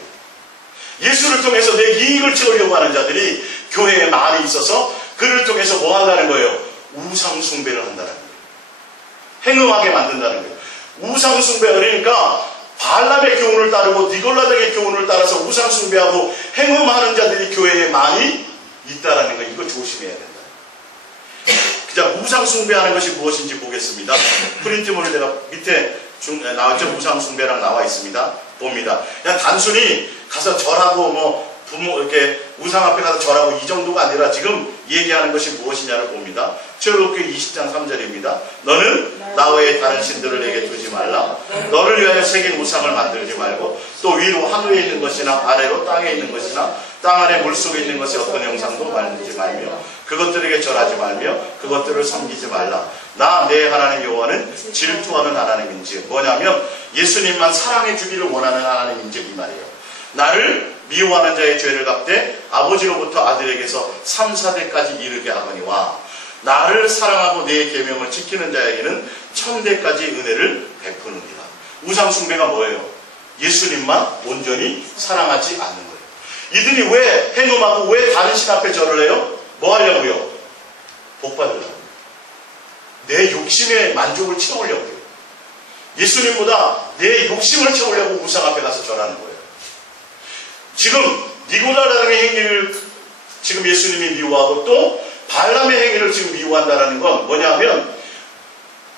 예수를 통해서 내 이익을 채우려고 하는 자들이 교회에 많이 있어서 그를 통해서 뭐 한다는 거예요? 우상 숭배를 한다는 거예요. 행음하게 만든다는 거예요. 우상 숭배, 그러니까 발람의 교훈을 따르고 니골라당의 교훈을 따라서 우상 숭배하고 행음하는 자들이 교회에 많이 있다라는 거, 이거 조심해야 된다. 자, 우상 숭배하는 것이 무엇인지 보겠습니다. 프린트물을 제가 밑에 나왔죠? 우상 숭배랑 나와 있습니다. 봅니다. 그냥 단순히 가서 절하고 뭐 부모 이렇게 우상 앞에 가서 절하고 이 정도가 아니라 지금 얘기하는 것이 무엇이냐를 봅니다. 출애굽기 20장 3절입니다. 너는 나 외에 다른 신들을 내게 두지 말라. 너를 위하여 새긴 우상을 만들지 말고 또 위로 하늘에 있는 것이나 아래로 땅에 있는 것이나 땅 안에 물속에 있는 것이 어떤 형상도 만들지 말며 그것들에게 절하지 말며 그것들을 섬기지 말라. 나 내 하나님 여호와는 질투하는 하나님인지. 뭐냐면 예수님만 사랑해 주기를 원하는 하나님인지 이 말이에요. 나를 미워하는 자의 죄를 갚되 아버지로부터 아들에게서 3, 4대까지 이르게 하거니와 나를 사랑하고 내 계명을 지키는 자에게는 1000대까지 은혜를 베푸느니라. 우상 숭배가 뭐예요? 예수님만 온전히 사랑하지 않는 거예요. 이들이 왜 행음하고 왜 다른 신 앞에 절을 해요? 뭐 하려고요? 복 받으려고. 내 욕심의 만족을 채우려고요. 예수님보다 내 욕심을 채우려고 우상 앞에 가서 절하는 거예요. 지금 니골라당의 행위를 지금 예수님이 미워하고 또 발람의 행위를 지금 미워한다는 건 뭐냐면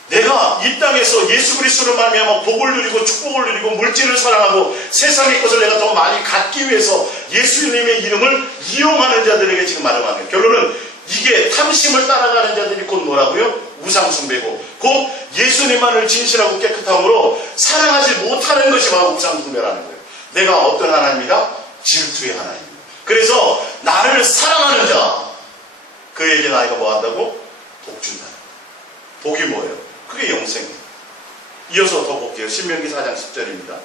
내가 이 땅에서 예수 그리스도를 말미암아 복을 누리고 축복을 누리고 물질을 사랑하고 세상의 것을 내가 더 많이 갖기 위해서 예수님의 이름을 이용하는 자들에게 지금 말하는 거예요. 결론은 이게 탐심을 따라가는 자들이 곧 뭐라고요? 우상숭배고, 곧 예수님만을 진실하고 깨끗함으로 사랑하지 못하는 것이 바로 우상숭배라는 거예요. 내가 어떤 하나님이다? 질투의 하나님입니다. 그래서 나를 사랑하는 자, 그에게 나이가 뭐 한다고? 복 준다. 복이 뭐예요? 그게 영생이에요. 이어서 더 볼게요. 신명기 4장 10절입니다.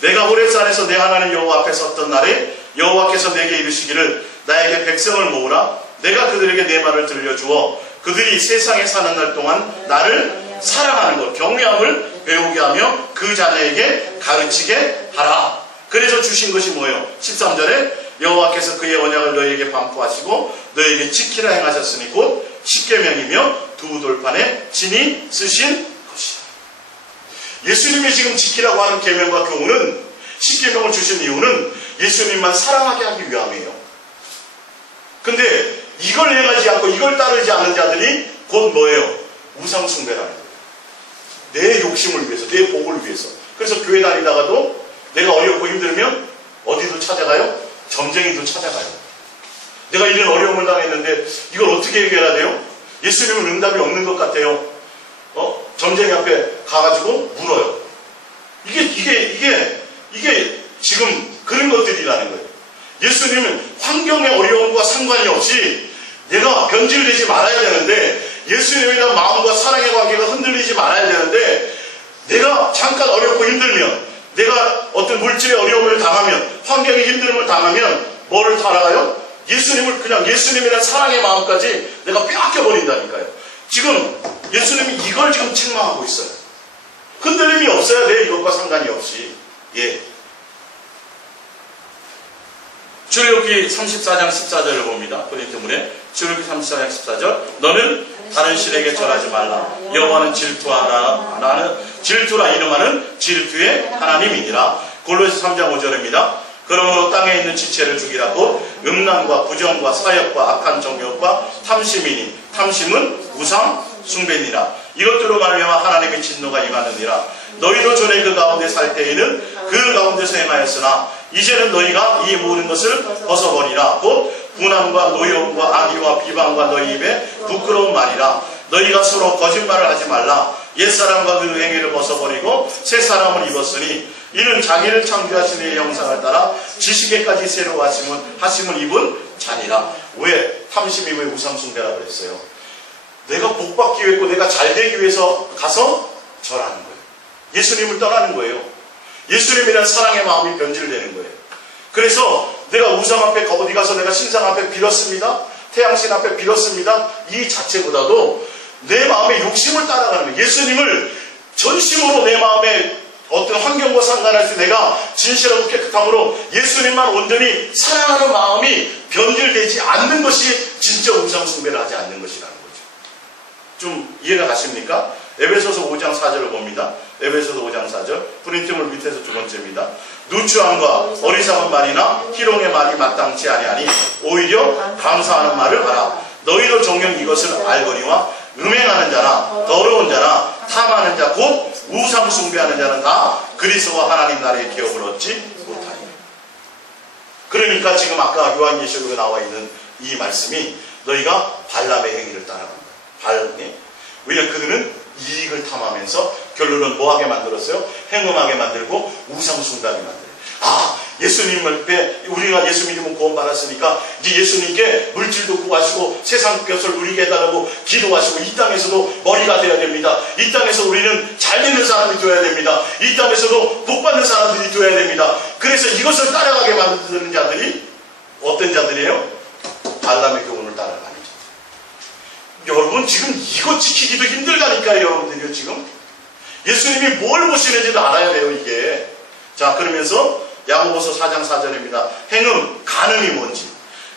내가 호렙산에서 내 하나님 여호와 앞에 섰던 날에 여호와께서 내게 이르시기를 나에게 백성을 모으라. 내가 그들에게 내 말을 들려주어 그들이 세상에 사는 날 동안 나를 사랑하는 것, 경외함을 배우게 하며 그 자녀에게 가르치게 하라. 그래서 주신 것이 뭐예요? 13절에 여호와께서 그의 언약을 너희에게 반포하시고 너희에게 지키라 행하셨으니 곧 십계명이며 두 돌판에 친히 쓰신 것이다. 예수님이 지금 지키라고 하는 계명과 교훈은, 십계명을 주신 이유는 예수님만 사랑하게 하기 위함이에요. 근데 이걸 행하지 않고 이걸 따르지 않는 자들이 곧 뭐예요? 우상숭배라는 거예요. 내 욕심을 위해서, 내 복을 위해서. 그래서 교회 다니다가도 내가 어렵고 힘들면 어디도 찾아가요? 점쟁이도 찾아가요. 내가 이런 어려움을 당했는데 이걸 어떻게 해결해야 돼요? 예수님은 응답이 없는 것 같아요. 점쟁이 앞에 가가지고 물어요. 이게 지금 그런 것들이라는 거예요. 예수님은 환경의 어려움과 상관이 없이 내가 변질되지 말아야 되는데, 예수님에 대한 마음과 사랑의 관계가 흔들리지 말아야 되는데, 내가 잠깐 어렵고 힘들면, 내가 어떤 물질의 어려움을 당하면, 환경의 힘듦을 당하면 뭐를 따라가요? 예수님을, 그냥 예수님에 대한 사랑의 마음까지 내가 빼앗겨버린다니까요. 지금 예수님이 이걸 지금 책망하고 있어요. 흔들림이 없어야 돼, 이것과 상관이 없이. 예. 출애굽기 34장 14절을 봅니다. 고린도문에 출애굽기 34장 14절. 너는 다른 신에게 절하지 말라. 여호와는 질투하라. 나는 질투라 이름하는 질투의 하나님이니라. 골로새 3장 5절입니다. 그러므로 땅에 있는 지체를 죽이라. 곧 음란과 부정과 사역과 악한 정욕과 탐심이니 탐심은 우상 숭배니라. 이것들로 말미암아 하나님의 진노가 임하느니라. 너희도 전에 그 가운데 살 때에는 그 가운데서 행하였으나 이제는 너희가 이 모든 것을 벗어버리라. 곧 분함과 노여움과 악의와 비방과 너희 입에 부끄러운 말이라. 너희가 서로 거짓말을 하지 말라. 옛사람과 그 행위를 벗어버리고 새 사람을 입었으니 이는 자기를 창조하신 이의 형상을 따라 지식에까지 새로 하심을 입은 자니라. 왜? 탐심이 왜 우상숭배라고 그랬어요? 내가 복받기 위해서, 내가 잘되기 위해서 가서 절하는 거예요. 예수님을 떠나는 거예요. 예수님에 대한 사랑의 마음이 변질되는 거예요. 그래서 내가 우상 앞에 어디 가서 내가 신상 앞에 빌었습니다. 태양신 앞에 빌었습니다. 이 자체보다도 내 마음의 욕심을 따라가는 거예요. 예수님을 전심으로 내 마음에 어떤 환경과 상관없이 내가 진실하고 깨끗함으로 예수님만 온전히 사랑하는 마음이 변질되지 않는 것이 진짜 우상숭배를 하지 않는 것이라는 거죠. 좀 이해가 가십니까? 에베소서 5장 4절을 봅니다. 에베소서 5장 4절. 프린트물 밑에서 두 번째입니다. 누추함과 어리석은 말이나 희롱의 말이 마땅치 아니하니 오히려 감사하는 말을 하라. 너희도 정녕 이것을 알거니와 음행하는 자나 더러운 자나 탐하는 자 곧 우상 숭배하는 자는 다 그리스도와 하나님 나라의 기업을 얻지 못하니. 그러니까 지금 아까 요한계시록에 나와 있는 이 말씀이 너희가 발람의 행위를 따라간다. 발람이. 왜냐하면 그들은 이익을 탐하면서 결론은 뭐하게 만들었어요? 행음하게 만들고 우상 숭배하게 만들어요. 예수님 앞에 우리가 예수 믿으면 구원받았으니까 이제 예수님께 물질도 구하시고 세상 것을 누리게 해달라고 기도하시고 이 땅에서도 머리가 되어야 됩니다. 이 땅에서 우리는 잘 되는 사람이 되어야 됩니다. 이 땅에서도 복받는 사람들이 되어야 됩니다. 그래서 이것을 따라가게 만드는 자들이 어떤 자들이에요? 발람의 교훈을 따라가는 자들. 여러분 지금 이거 지키기도 힘들다니까요. 여러분들이요 지금 예수님이 뭘 보시는지도 알아야 돼요 이게. 자 그러면서 야고보서 4장 4절입니다. 행음, 간음이 뭔지.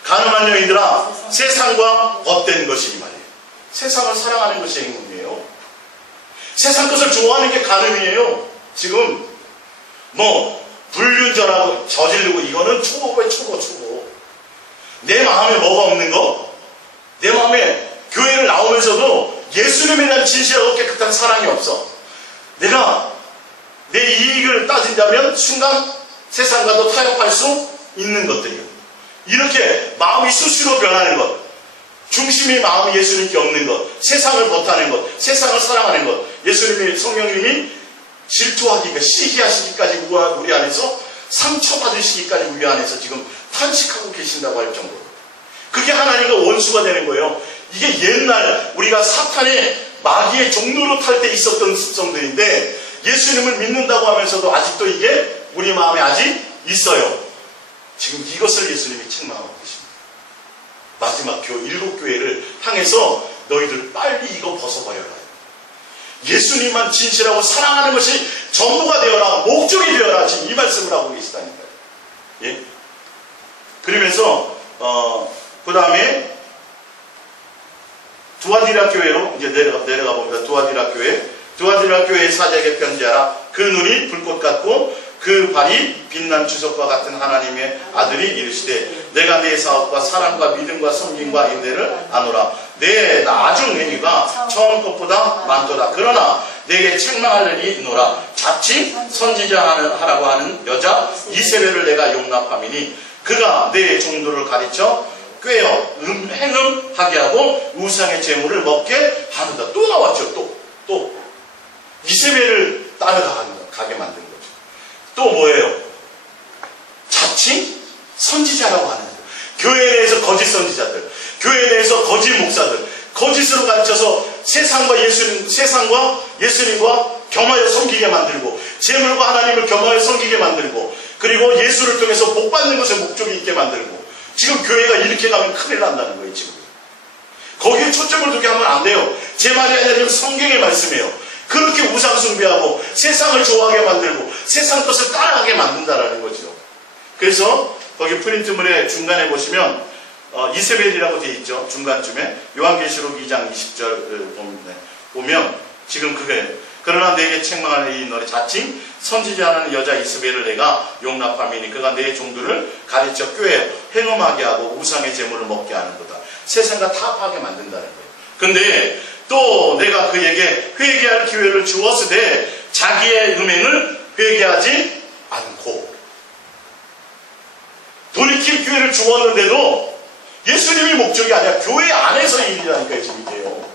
간음한 여인들아 세상과 헛된 것이니 말이에요. 세상을 사랑하는 것이 행음이에요. 세상 것을 좋아하는 게 간음이에요. 지금 불륜전하고 저지르고 이거는 초보에 초보. 내 마음에 뭐가 없는 거? 내 마음에 교회를 나오면서도 예수님에 대한 진실하고 깨끗한 사랑이 없어. 내가 내 이익을 따진다면 순간 세상과도 타협할 수 있는 것들이요. 이렇게 마음이 수시로 변하는 것. 중심의 마음이 예수님께 없는 것, 세상을 못하는 것, 세상을 사랑하는 것, 예수님이, 성령님이 질투하기가, 시기하시기까지 우리 안에서 상처받으시기까지 우리 안에서 지금 탄식하고 계신다고 할 정도로. 그게 하나님과 원수가 되는 거예요. 이게 옛날 우리가 사탄의 마귀의 종로로 탈 때 있었던 습성들인데 예수님을 믿는다고 하면서도 아직도 이게 우리 마음에 아직 있어요. 지금 이것을 예수님이 책망하고 계십니다. 마지막 일곱 교회를 향해서 너희들 빨리 이거 벗어버려라. 예수님만 진실하고 사랑하는 것이 전부가 되어라, 목적이 되어라. 지금 이 말씀을 하고 계시다니까요. 예? 그러면서 그 다음에 두아디라 교회로 이제 내려가 봅니다. 두아디라 교회의 사자에게 편지하라. 그 눈이 불꽃 같고 그 발이 빛난 주석과 같은 하나님의 아들이 이르시되 내가 네 사업과 사랑과 믿음과 섬김과 인내를 아노라. 내 나중 행위가 처음 것보다 많도다. 그러나 내게 책망할 일이 있노라. 자칭 선지자 하라고 하는 여자 이세벨을 내가 용납함이니 그가 내 종들을 가르쳐 꾀어 행음하게 하고 우상의 제물을 먹게 하는다. 또 나왔죠. 또 이세벨을 따라가게 만든 거죠. 또 뭐예요? 자칭 선지자라고 하는 거예요. 교회 내에서 거짓 선지자들, 교회 내에서 거짓 목사들, 거짓으로 가르쳐서 세상과 예수님과 겸하여 섬기게 만들고, 제물과 하나님을 겸하여 섬기게 만들고, 그리고 예수를 통해서 복 받는 것에 목적이 있게 만들고. 지금 교회가 이렇게 가면 큰일 난다는 거예요. 지금 거기에 초점을 두게 하면 안 돼요. 제 말이 아니라 성경의 말씀이에요. 그렇게 우상 숭배하고 세상을 좋아하게 만들고 세상 것을 따라가게 만든다라는 거죠. 그래서 거기 프린트물에 중간에 보시면 이세벨이라고 되어 있죠. 중간쯤에 요한계시록 2장 20절 보면 지금 그거예요. 그러나 내게 책망할 이 너의 자칭 선지자하는 여자 이세벨을 내가 용납함이니 그가 내 종들을 가르쳐 꾀에 행음하게 하고 우상의 제물을 먹게 하는 거다. 세상과 타협하게 만든다는 거예요. 근데 또 내가 그에게 회개할 기회를 주었으되 자기의 음행을 회개하지 않고, 돌이킬 기회를 주었는데도 예수님이 목적이 아니라 교회 안에서 일이라니까요. 지금 이게요.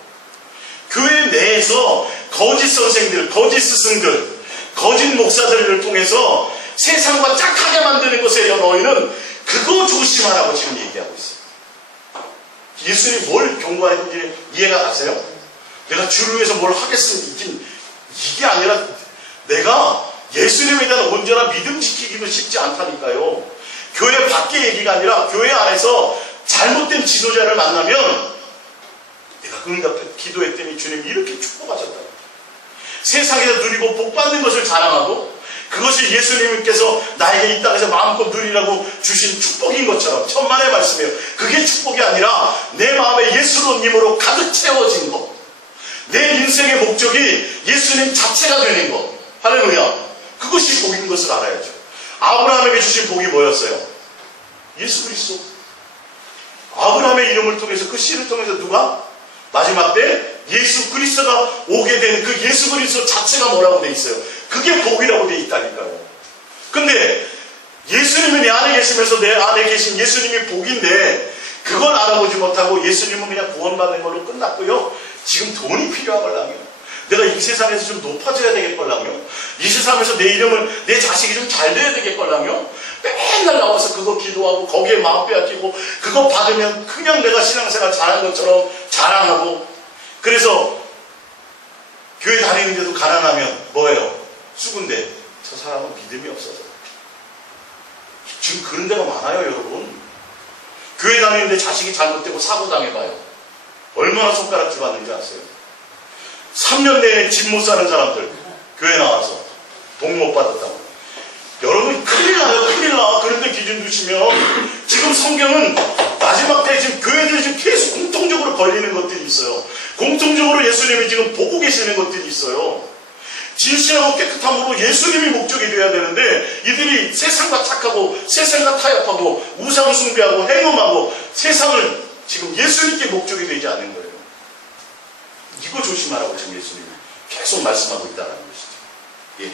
교회 내에서 거짓 선생들, 거짓 스승들, 거짓 목사들을 통해서 세상과 짝하게 만드는 것에 너희는 그거 조심하라고 지금 얘기하고 있어요. 예수님이 뭘 경고하는지 이해가 가세요? 내가 주를 위해서 뭘 하겠으니 이게 아니라 내가 예수님에 대한 온전한 믿음 지키기도 쉽지 않다니까요. 교회 밖의 얘기가 아니라 교회 안에서 잘못된 지도자를 만나면 내가 응답해 기도했더니 주님이 이렇게 축복하셨다. 세상에서 누리고 복받는 것을 자랑하고 그것이 예수님께서 나에게 이 땅에서 마음껏 누리라고 주신 축복인 것처럼 천만의 말씀이에요. 그게 축복이 아니라 내 마음에 예수님으로 가득 채워진 것, 내 인생의 목적이 예수님 자체가 되는 것, 할렐루야. 그것이 복인 것을 알아야죠. 아브라함에게 주신 복이 뭐였어요? 예수 그리스도. 아브라함의 이름을 통해서 그 씨를 통해서 누가? 마지막 때 예수 그리스도가 오게 된 그 예수 그리스도 자체가 뭐라고 돼 있어요? 그게 복이라고 돼 있다니까요. 근데 예수님이 내 안에 계시면서 내 안에 계신 예수님이 복인데 그걸 알아보지 못하고 예수님은 그냥 구원받는 걸로 끝났고요. 지금 돈이 필요하걸랑요. 내가 이 세상에서 좀 높아져야 되겠걸랑요. 이 세상에서 내 이름을, 내 자식이 좀 잘 돼야 되겠걸랑요. 맨날 나와서 그거 기도하고 거기에 마음 빼앗기고 그거 받으면 그냥 내가 신앙생활 잘한 것처럼 자랑하고, 그래서 교회 다니는데도 가난하면 뭐예요? 수군데 저 사람은 믿음이 없어서. 지금 그런 데가 많아요, 여러분. 교회 다니는데 자식이 잘못되고 사고 당해봐요. 얼마나 손가락질 받는지 아세요? 3년 내내 집 못 사는 사람들 교회 나와서 돈 못 받았다고. 여러분 큰일 나요, 큰일 나. 그런데 기준 두시면 지금 성경은 마지막 때 지금 교회들이 지금 계속 공통적으로 걸리는 것들이 있어요. 공통적으로 예수님이 지금 보고 계시는 것들이 있어요. 진실하고 깨끗함으로 예수님이 목적이 되어야 되는데 이들이 세상과 착하고 세상과 타협하고 우상 숭배하고 행음하고 세상을 지금 예수님께 목적이 되지 않는 거예요. 이거 조심하라고 지금 예수님이 계속 말씀하고 있다는 것이죠. 예.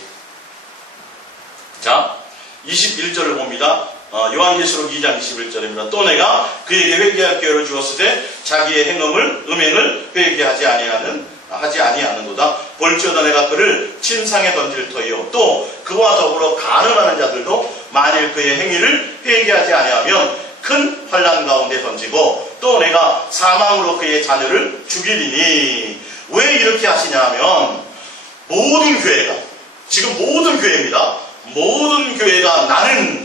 자, 21절을 봅니다. 요한계시록 2장 21절입니다. 또 내가 그에게 회개할 기회를 주었을 때 자기의 음행을 회개하지 아니하는도다. 볼지어다 내가 그를 침상에 던질 터이요 또 그와 더불어 가늠하는 자들도 만일 그의 행위를 회개하지 아니하면 큰 환난 가운데 던지고 또 내가 사망으로 그의 자녀를 죽이리니. 왜 이렇게 하시냐 하면 모든 교회가, 지금 모든 교회입니다. 모든 교회가 나는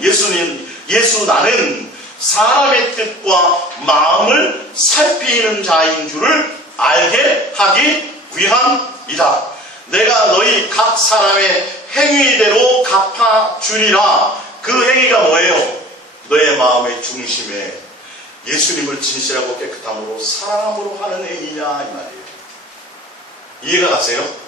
나는 사람의 뜻과 마음을 살피는 자인 줄을 알게 하기 위함이다. 내가 너희 각 사람의 행위대로 갚아주리라. 그 행위가 뭐예요? 너의 마음의 중심에 예수님을 진실하고 깨끗함으로 사랑함으로 하는 행위냐 이 말이에요. 이해가 가세요?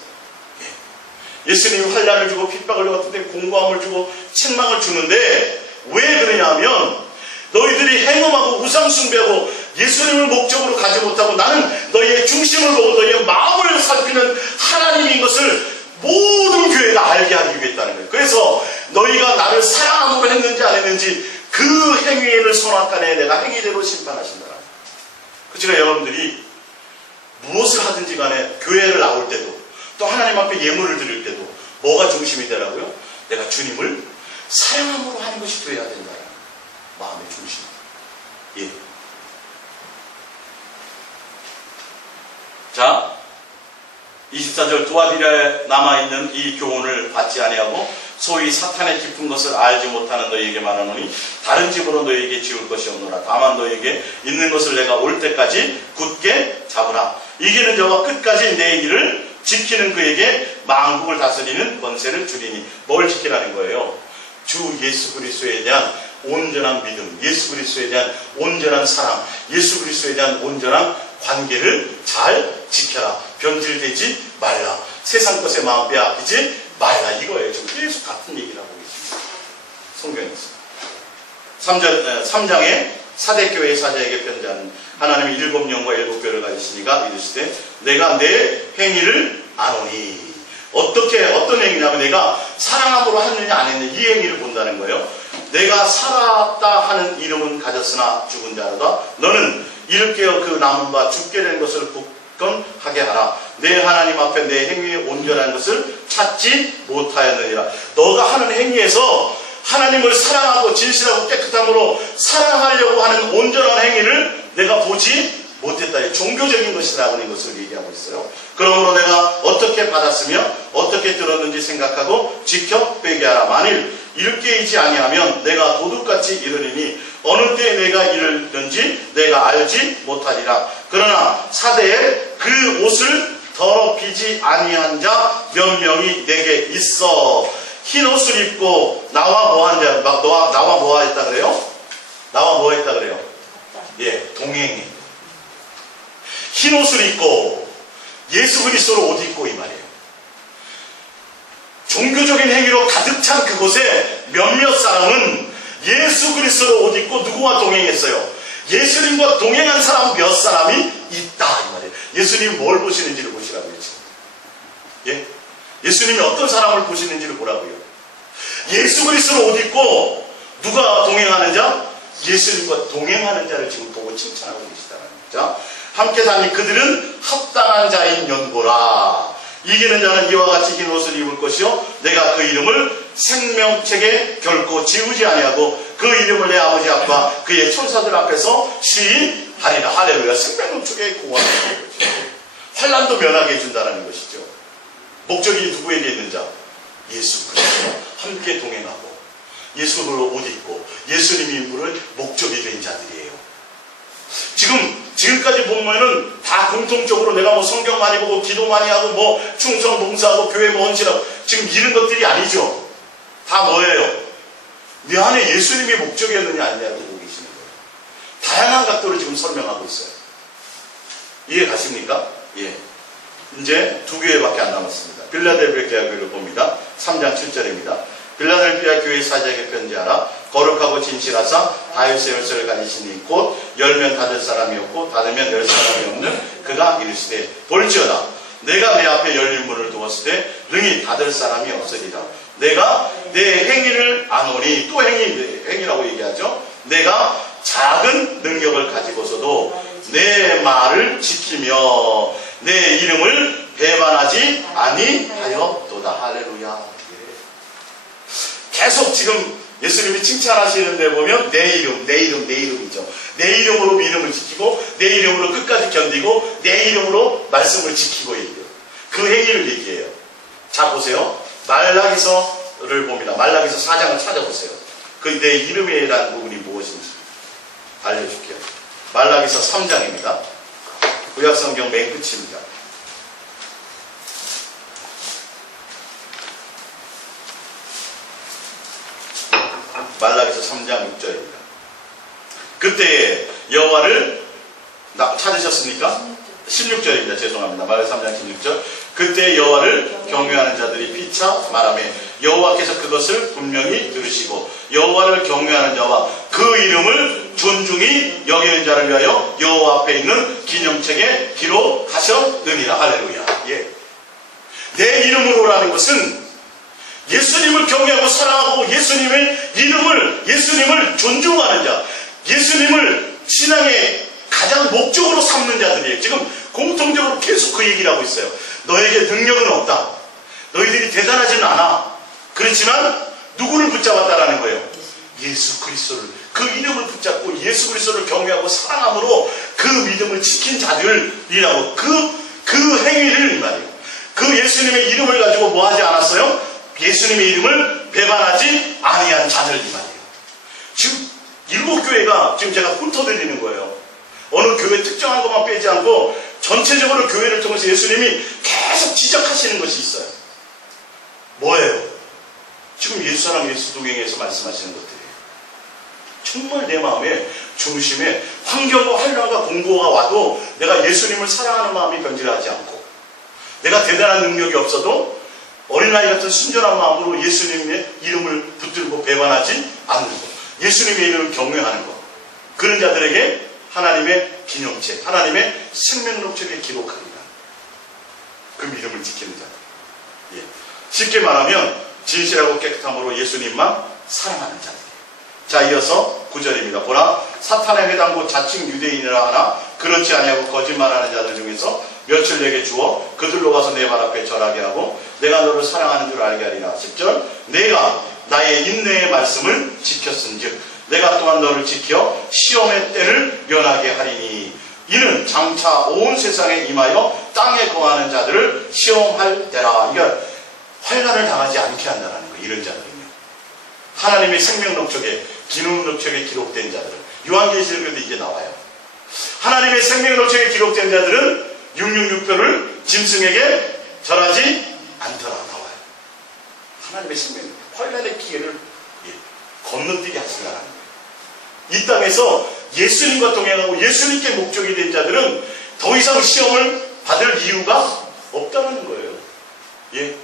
예수님이 환난을 주고 핍박을 주고 어떤 때 공고함을 주고 책망을 주는데 왜 그러냐면 너희들이 행음하고 우상 숭배하고 예수님을 목적으로 가지 못하고 나는 너희의 중심을 보고 너희의 마음을 살피는 하나님인 것을 모든 교회가 알게 하기 위했다는 거예요. 그래서 너희가 나를 사랑함으로 했는지 안 했는지 그 행위를 선악간에 내가 행위대로 심판하신다. 그치가 여러분들이 무엇을 하든지 간에 교회를 나올 때도 또 하나님 앞에 예물을 드릴 때도 뭐가 중심이 되라고요? 내가 주님을 사랑함으로 하는 것이 되어야 된다. 마음의 중심. 예. 자, 24절 도아디라에 남아있는 이 교훈을 받지 아니하고 소위 사탄의 깊은 것을 알지 못하는 너희에게 말하노니 다른 집으로 너희에게 지울 것이 없노라. 다만 너희에게 있는 것을 내가 올 때까지 굳게 잡으라. 이기는 자와 끝까지 내 일을 지키는 그에게 만국을 다스리는 권세를 주리니. 뭘 지키라는 거예요? 주 예수 그리스도에 대한 온전한 믿음, 예수 그리스도에 대한 온전한 사랑, 예수 그리스도에 대한 온전한 관계를 잘 지켜라. 변질되지 말라. 세상 것에 마음 빼앗기지 말라. 이거예요. 지금 계속 같은 얘기를 하고 있습니다. 성경에서 3장에 사대교회 사자에게 편지하는 하나님이 7영과 7뼈를 가지시니까 이르시되 내가 내 행위를 아노니. 어떤 행위냐면 내가 사랑함으로 했느냐 안 했느냐 이 행위를 본다는 거예요. 내가 살았다 하는 이름은 가졌으나 죽은 자로다. 너는 이를 깨어 그 남은 바 죽게 된 것을 굳건하게 하라. 내 하나님 앞에 내 행위에 온전한 것을 찾지 못하였느니라. 너가 하는 행위에서 하나님을 사랑하고 진실하고 깨끗함으로 사랑하려고 하는 온전한 행위를 내가 보지 못했다. 종교적인 것이라는 것을 얘기하고 있어요. 그러므로 내가 어떻게 받았으며 어떻게 들었는지 생각하고 지켜 회개하라. 만일 일깨이지 아니하면 내가 도둑같이 이르리니 어느 때에 내가 이르는지 내가 알지 못하리라. 그러나 사대에 그 옷을 더럽히지 아니한 자 몇 명이 내게 있어. 흰 옷을 입고 나와 뭐한 자, 나와 뭐 했다 그래요? 나와 뭐 했다 그래요? 예, 동행해. 흰 옷을 입고 예수 그리스도로 옷 입고 이 말이에요. 종교적인 행위로 가득 찬 그곳에 몇몇 사람은 예수 그리스도로 옷 입고 누구와 동행했어요? 예수님과 동행한 사람 몇 사람이 있다 이 말이에요. 예수님이 뭘 보시는지를 보시라고요. 예? 예수님이 어떤 사람을 보시는지를 보라고요. 예수 그리스도로 옷 입고 누가 동행하는 자? 예수님과 동행하는 자를 지금 보고 칭찬하고 계시다는 거죠. 함께 다니 그들은 합당한 자인 연고라. 이기는 자는 이와 같이 긴 옷을 입을 것이요 내가 그 이름을 생명책에 결코 지우지 아니하고 그 이름을 내 아버지 앞과 그의 천사들 앞에서 시인하리라. 할렐루야. 생명책에 공헌하는 거죠. 환난도 면하게 해준다는 것이죠. 목적이 누구에게 있는 자? 예수 그리스도와 함께 동행하고 예수로 옷 입고 예수님의 인물을 목적이 된 자들이에요. 지금까지 보면은 다 공통적으로 내가 뭐 성경 많이 보고 기도 많이 하고 뭐 충성 봉사하고 교회 뭐 헌신하고 지금 이런 것들이 아니죠. 다 뭐예요? 내 안에 예수님이 목적이었느냐 아니냐고 보고 계시는 거예요. 다양한 각도로 지금 설명하고 있어요. 이해 가십니까? 예. 이제 2교회밖에 안 남았습니다. 빌라델비아 교회를 봅니다. 3장 7절입니다. 빌라델비아 교회 사자에게 편지하라. 거룩하고 진실하사 다윗의 열쇠를 가지시니 곧 열면 닫을 사람이 없고 닫으면 열 사람이 없는 그가 이르시되 볼지어다 내가 내 앞에 열린 문을 두었을 때 능히 닫을 사람이 없으리라. 내가 내 행위를 아노니, 또 행위라고 얘기하죠. 내가 작은 능력을 가지고서도 내 말을 지키며 내 이름을 배반하지 아니하였도다. 할렐루야. 계속 지금 예수님이 칭찬하시는 데 보면 내 이름이죠. 내 이름으로 믿음을 지키고 내 이름으로 끝까지 견디고 내 이름으로 말씀을 지키고 얘기해요. 그 행위를 얘기해요. 자, 보세요. 말라기서를 봅니다. 말라기서 4장을 찾아보세요. 그 내 이름이라는 부분이 무엇인지 알려줄게요. 말라기서 3장입니다. 구약성경 맨 끝입니다. 말라기서 3장 6절입니다. 그때 여호와를 찾으셨습니까? 16절입니다. 죄송합니다. 말라기서 3장 16절. 그때 여호와를 경외하는 자들이 피차 말하며 여호와께서 그것을 분명히 들으시고 여호와를 경외하는 자와 그 이름을 존중히 여기는 자를 위하여 여호와 앞에 있는 기념책에 기록하셨느니라. 할렐루야. 예. 내 이름으로라는 것은 예수님을 경외하고 사랑하고 예수님을 존중하는 자, 예수님을 신앙의 가장 목적으로 삼는 자들이에요. 지금 공통적으로 계속 그 얘기를 하고 있어요. 너에게 능력은 없다. 너희들이 대단하지는 않아. 그렇지만 누구를 붙잡았다라는 거예요? 예수 그리스도를, 그 이름을 붙잡고 예수 그리스도를 경외하고 사랑함으로 그 믿음을 지킨 자들이라고, 그 행위를 이 말이에요. 그 예수님의 이름을 가지고 뭐 하지 않았어요? 예수님의 이름을 배반하지 아니한 자들 이 말이에요. 지금 7교회가 지금 제가 훑어드리는 거예요. 어느 교회 특정한 것만 빼지 않고 전체적으로 교회를 통해서 예수님이 계속 지적하시는 것이 있어요. 뭐예요? 지금 예수사랑 예수 동행에서 말씀하시는 것들이에요. 정말 내 마음에 중심에 환경과 환란과 공고가 와도 내가 예수님을 사랑하는 마음이 변질하지 않고, 내가 대단한 능력이 없어도 어린아이 같은 순전한 마음으로 예수님의 이름을 붙들고 배반하지 않는 것, 예수님의 이름을 경외하는 것, 그런 자들에게 하나님의 기념책, 하나님의 생명록책에 기록하리라. 그 믿음을 지키는 자들. 예. 쉽게 말하면 진실하고 깨끗함으로 예수님만 사랑하는 자들. 자, 이어서 9절입니다. 보라, 사탄의 회당고 자칭 유대인이라 하나 그렇지 아니하고 거짓말하는 자들 중에서 며칠 내게 주어 그들로 가서 내 발 앞에 절하게 하고 내가 너를 사랑하는 줄 알게 하리라. 10절, 내가 나의 인내의 말씀을 지켰은즉 내가 또한 너를 지켜 시험의 때를 면하게 하리니 이는 장차 온 세상에 임하여 땅에 거하는 자들을 시험할 때라. 그러니까 환난을 당하지 않게 한다는 거예요. 이런 자들은요. 하나님의 생명록책에, 기록록책에 기록된 자들은, 요한계시록에도 이게 나와요. 하나님의 생명록책에 기록된 자들은 666표를 짐승에게 절하지 않더라 나와요. 하나님의 생명, 환난의 기회를 건너뛰게 하시려는 거예요. 이 땅에서 예수님과 동행하고 예수님께 목적이 된 자들은 더 이상 시험을 받을 이유가 없다는 거예요. 예.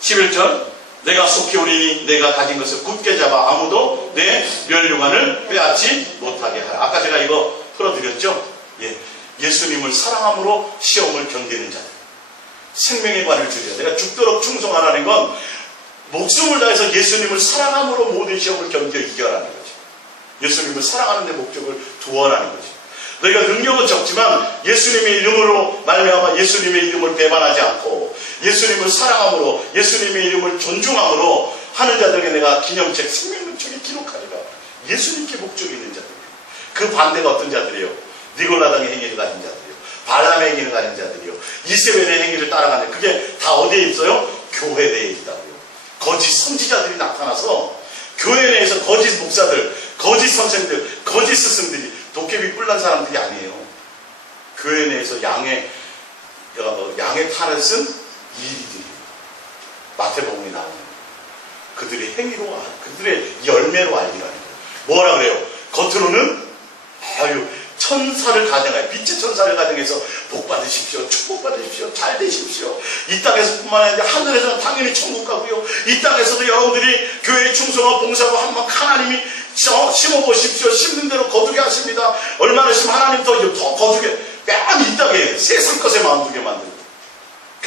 11절, 내가 속히 오리니 내가 가진 것을 굳게 잡아 아무도 내 멸류관을 빼앗지 못하게 하라. 아까 제가 이거 풀어드렸죠? 예. 예수님을 사랑함으로 시험을 견디는 자들, 생명의 관을 드려 내가 죽도록 충성하라는 건 목숨을 다해서 예수님을 사랑함으로 모든 시험을 견뎌 이겨라는 거죠. 예수님을 사랑하는 데 목적을 두어라는 거죠. 너희가 능력은 적지만 예수님의 이름으로 말미암아 예수님의 이름을 배반하지 않고 예수님을 사랑함으로 예수님의 이름을 존중함으로 하는 자들에게 내가 기념책, 생명록책에 기록하리라. 예수님께 목적이 있는 자들이에요. 그 반대가 어떤 자들이에요? 니골라당의 행위를 가진 자들이요, 발람의 행위를 가진 자들이요, 이세벨의 행위를 따라가는, 그게 다 어디에 있어요? 교회 내에 있다고요. 거짓 선지자들이 나타나서 교회 내에서 거짓 목사들, 거짓 선생들, 거짓 스승들이, 도깨비 뿔난 사람들이 아니에요. 교회 내에서 양의 탈을 쓴 이리들이 마태복음에 나오는 그들의 행위로, 그들의 열매로 알리라는 거예요. 뭐라 그래요? 겉으로는 천사를 가정하여, 빛의 천사를 가정해서 복 받으십시오, 축복 받으십시오, 잘 되십시오. 이 땅에서 뿐만 아니라 하늘에서는 당연히 천국 가고요. 이 땅에서도 여러분들이 교회에 충성하고 봉사하고 한번 하나님이 심어보십시오. 심는 대로 거두게 하십니다. 얼마나 심으면 하나님 더 거두게, 맨 이 땅에 세상 것에 마음 두게 만들고,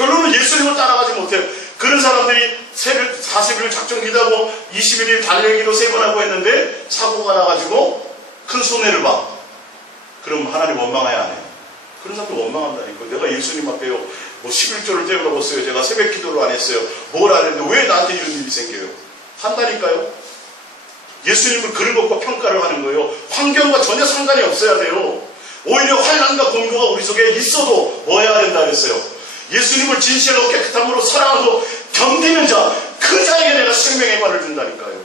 결론은 예수님을 따라가지 못해요. 그런 사람들이 새벽 40일 작정 기도하고 21일 달력 기도 3번 하고 했는데 사고가 나가지고 큰 손해를 봐. 그럼 하나님 원망해야 안 해요? 그런 사람들 원망한다니까. 내가 예수님 앞에요. 뭐 11조를 떼어먹었어요. 제가 새벽 기도를 안 했어요. 뭘 안 했는데 왜 나한테 이런 일이 생겨요? 한다니까요. 예수님은 그런 것과 평가를 하는 거예요. 환경과 전혀 상관이 없어야 돼요. 오히려 환난과 공고가 우리 속에 있어도 뭐 해야 된다 그랬어요? 예수님을 진실로 깨끗함으로 사랑하고 견디는 자, 그 자에게 내가 생명의 말을 준다니까요.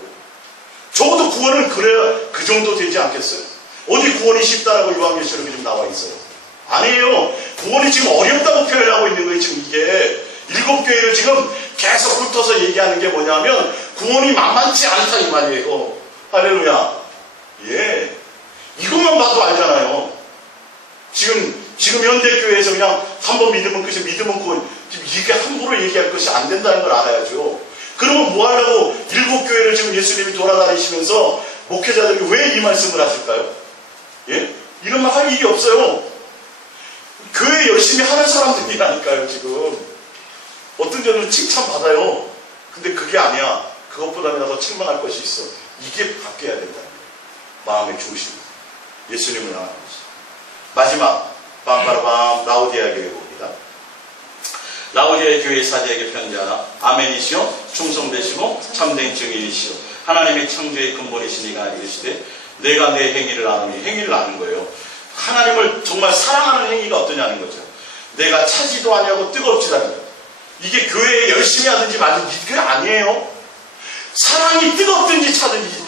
적어도 구원은 그래야 그 정도 되지 않겠어요? 어디 구원이 쉽다라고 요한계시록에 좀 나와 있어요? 아니에요. 구원이 지금 어렵다고 표현하고 있는 거예요. 지금 이게 7교회를 지금 계속 훑어서 얘기하는 게 뭐냐면 구원이 만만치 않다 이 말이에요. 할렐루야. 예, 이것만 봐도 알잖아요. 지금 현대교회에서 그냥 한번 믿으면 끝이, 믿으면 구원, 이게 함부로 얘기할 것이 안 된다는 걸 알아야죠. 그러면 뭐 하려고 7교회를 지금 예수님이 돌아다니시면서 목회자들이 왜 이 말씀을 하실까요? 예? 이런 말 할 일이 없어요. 교회 열심히 하는 사람들이라니까요, 지금. 어떤 점은 칭찬받아요. 근데 그게 아니야. 그것보다는 더 책망할 것이 있어. 이게 바뀌어야 된다는 거예요. 마음의 중심. 예수님을 향하는 것이. 마지막, 빰빠라밤, 라오디아 교회 봅니다. 라오디아 교회 사제에게 편지하라. 아멘이시오. 충성되시고 참된 증인이시오. 하나님의 창조의 근본이시니가 이르시되 내가 내 행위를 아느니, 행위를 아는 거예요. 하나님을 정말 사랑하는 행위가 어떠냐는 거죠. 내가 차지도 아니하고 뜨겁지도 않은 거예요. 이게 교회에 열심히 하든지 말든지 그게 아니에요. 사랑이 뜨겁든지 차든지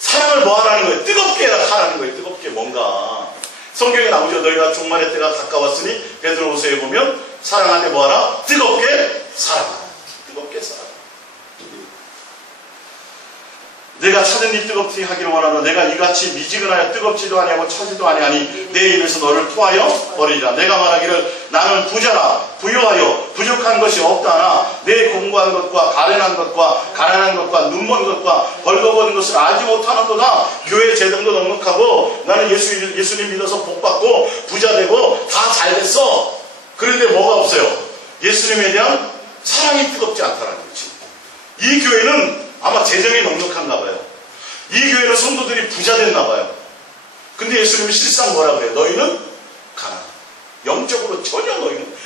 사랑을 뭐 하라는 거예요? 뜨겁게 하라는 거예요. 뜨겁게 뭔가. 성경에 나오죠. 너희가 종말의 때가 가까웠으니 베드로후서에 보면 사랑하되 뭐 하라? 뜨겁게 사랑하라. 뜨겁게 사랑하라. 내가 차든 일 뜨겁게 하기를 원하노. 내가 이같이 미지근하여 뜨겁지도 아니하고 차지도 아니하니 내 입에서 너를 토하여 버리리라. 내가 말하기를 나는 부자라 부유하여 부족한 것이 없다나 내 공부한 것과 가련한 것과 가난한 것과 눈먼 것과 벌거벗은 것을 알지 못하는도다. 교회 재정도 넉넉하고 나는 예수님 믿어서 복받고 부자 되고 다 잘됐어. 그런데 뭐가 없어요? 예수님에 대한 사랑이 뜨겁지 않다는 거지. 이 교회는 아마 재정이 넉넉한가 봐요. 이 교회는 성도들이 부자 됐나 봐요. 근데 예수님이 실상 뭐라 그래요? 너희는 가난하다. 영적으로 전혀 너희는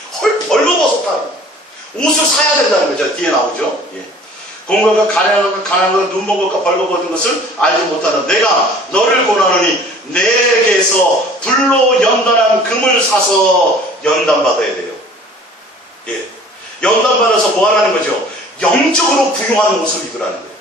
벌거벗어 파는 옷을 사야 된다는 거죠. 뒤에 나오죠. 예. 공부가 가난한 것, 눈먼 것과 벌거벗은 것을 알지 못하는 내가 너를 고나노니 내게서 불로 연단한 금을 사서 연단받아야 돼요. 예. 연단받아서 뭐 하라는 거죠? 영적으로 부유한 옷을 입으라는 거예요.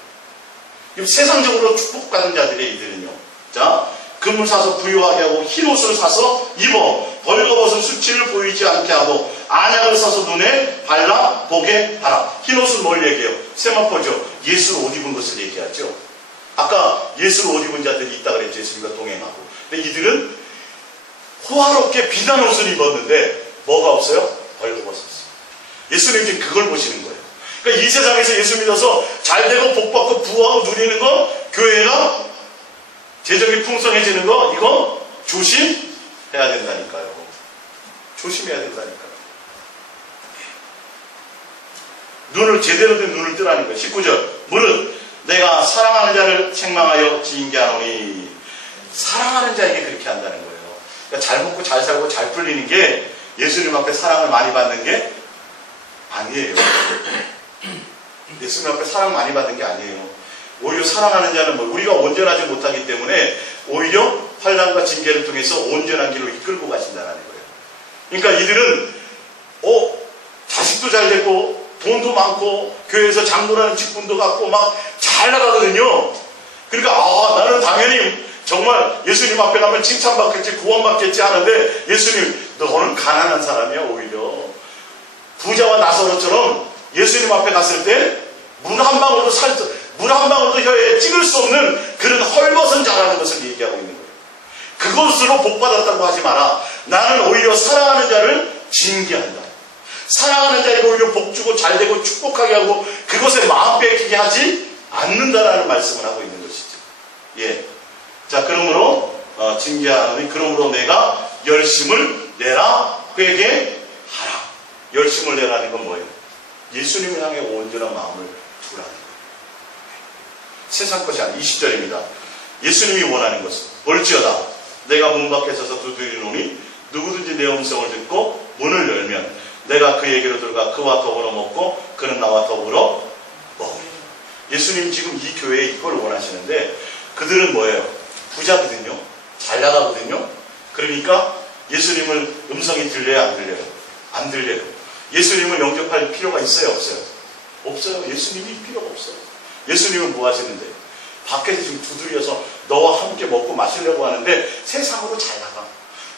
세상적으로 축복받은 자들의 이들은요. 자, 금을 사서 부유하게 하고 흰 옷을 사서 입어 벌거벗은 수치를 보이지 않게 하고 안약을 사서 눈에 발라 보게 하라. 흰 옷은 뭘 얘기해요? 세마포죠. 예수를 옷 입은 것을 얘기하죠. 아까 예수를 옷 입은 자들이 있다 그랬죠. 예수님과 동행하고. 근데 이들은 호화롭게 비단 옷을 입었는데 뭐가 없어요? 벌거벗었어요. 예수님 지금 그걸 보시는 거예요. 그러니까 이 세상에서 예수 믿어서 잘되고 복받고 부하고 누리는 거, 교회가 재정이 풍성해지는 거, 이거 조심해야 된다니까요. 조심해야 된다니까요. 눈을 제대로 된 눈을 뜨라는 거예요. 19절 무릇 내가 사랑하는 자를 책망하여 징계하노니. 사랑하는 자에게 그렇게 한다는 거예요. 그러니까 잘 먹고 잘 살고 잘 풀리는 게 예수님 앞에 사랑을 많이 받는 게 아니에요. 예수님 앞에 사랑 많이 받은 게 아니에요. 오히려 사랑하는 자는 뭐 우리가 온전하지 못하기 때문에 오히려 환난과 징계를 통해서 온전한 길로 이끌고 가신다는 거예요. 그러니까 이들은 자식도 잘 됐고 돈도 많고 교회에서 장로라는 직분도 갖고 막 잘 나가거든요. 그러니까 나는 당연히 정말 예수님 앞에 가면 칭찬받겠지 구원받겠지 하는데 예수님 너는 가난한 사람이야. 오히려 부자와 나사로처럼 예수님 앞에 갔을 때 물 한 방울도 혀에 찍을 수 없는 그런 헐벗은 자라는 것을 얘기하고 있는 거예요. 그것으로 복받았다고 하지 마라. 나는 오히려 사랑하는 자를 징계한다. 사랑하는 자에게 오히려 복주고 잘되고 축복하게 하고 그것에 마음 뺏기게 하지 않는다라는 말씀을 하고 있는 것이죠. 예. 자, 그러므로 징계하노니 그러므로 내가 열심을 내라 회개하라. 열심을 내라는 건 뭐예요? 예수님을 향해 온전한 마음을 두라는 거예요. 세상 것이 아닌 20절입니다. 예수님이 원하는 것은 볼지어다 내가 문 밖에 서서 두드리노니 누구든지 내 음성을 듣고 문을 열면 내가 그에게로 들어가 그와 더불어 먹고 그는 나와 더불어 먹으리라. 예수님 지금 이 교회에 이걸 원하시는데 그들은 뭐예요? 부자거든요. 잘 나가거든요. 그러니까 예수님을 음성이 들려야 안 들려요? 안 들려요. 예수님을 영접할 필요가 있어요? 없어요? 없어요. 예수님이 필요가 없어요. 예수님은 뭐 하시는데? 밖에서 지금 두드려서 너와 함께 먹고 마시려고 하는데 세상으로 잘 나가.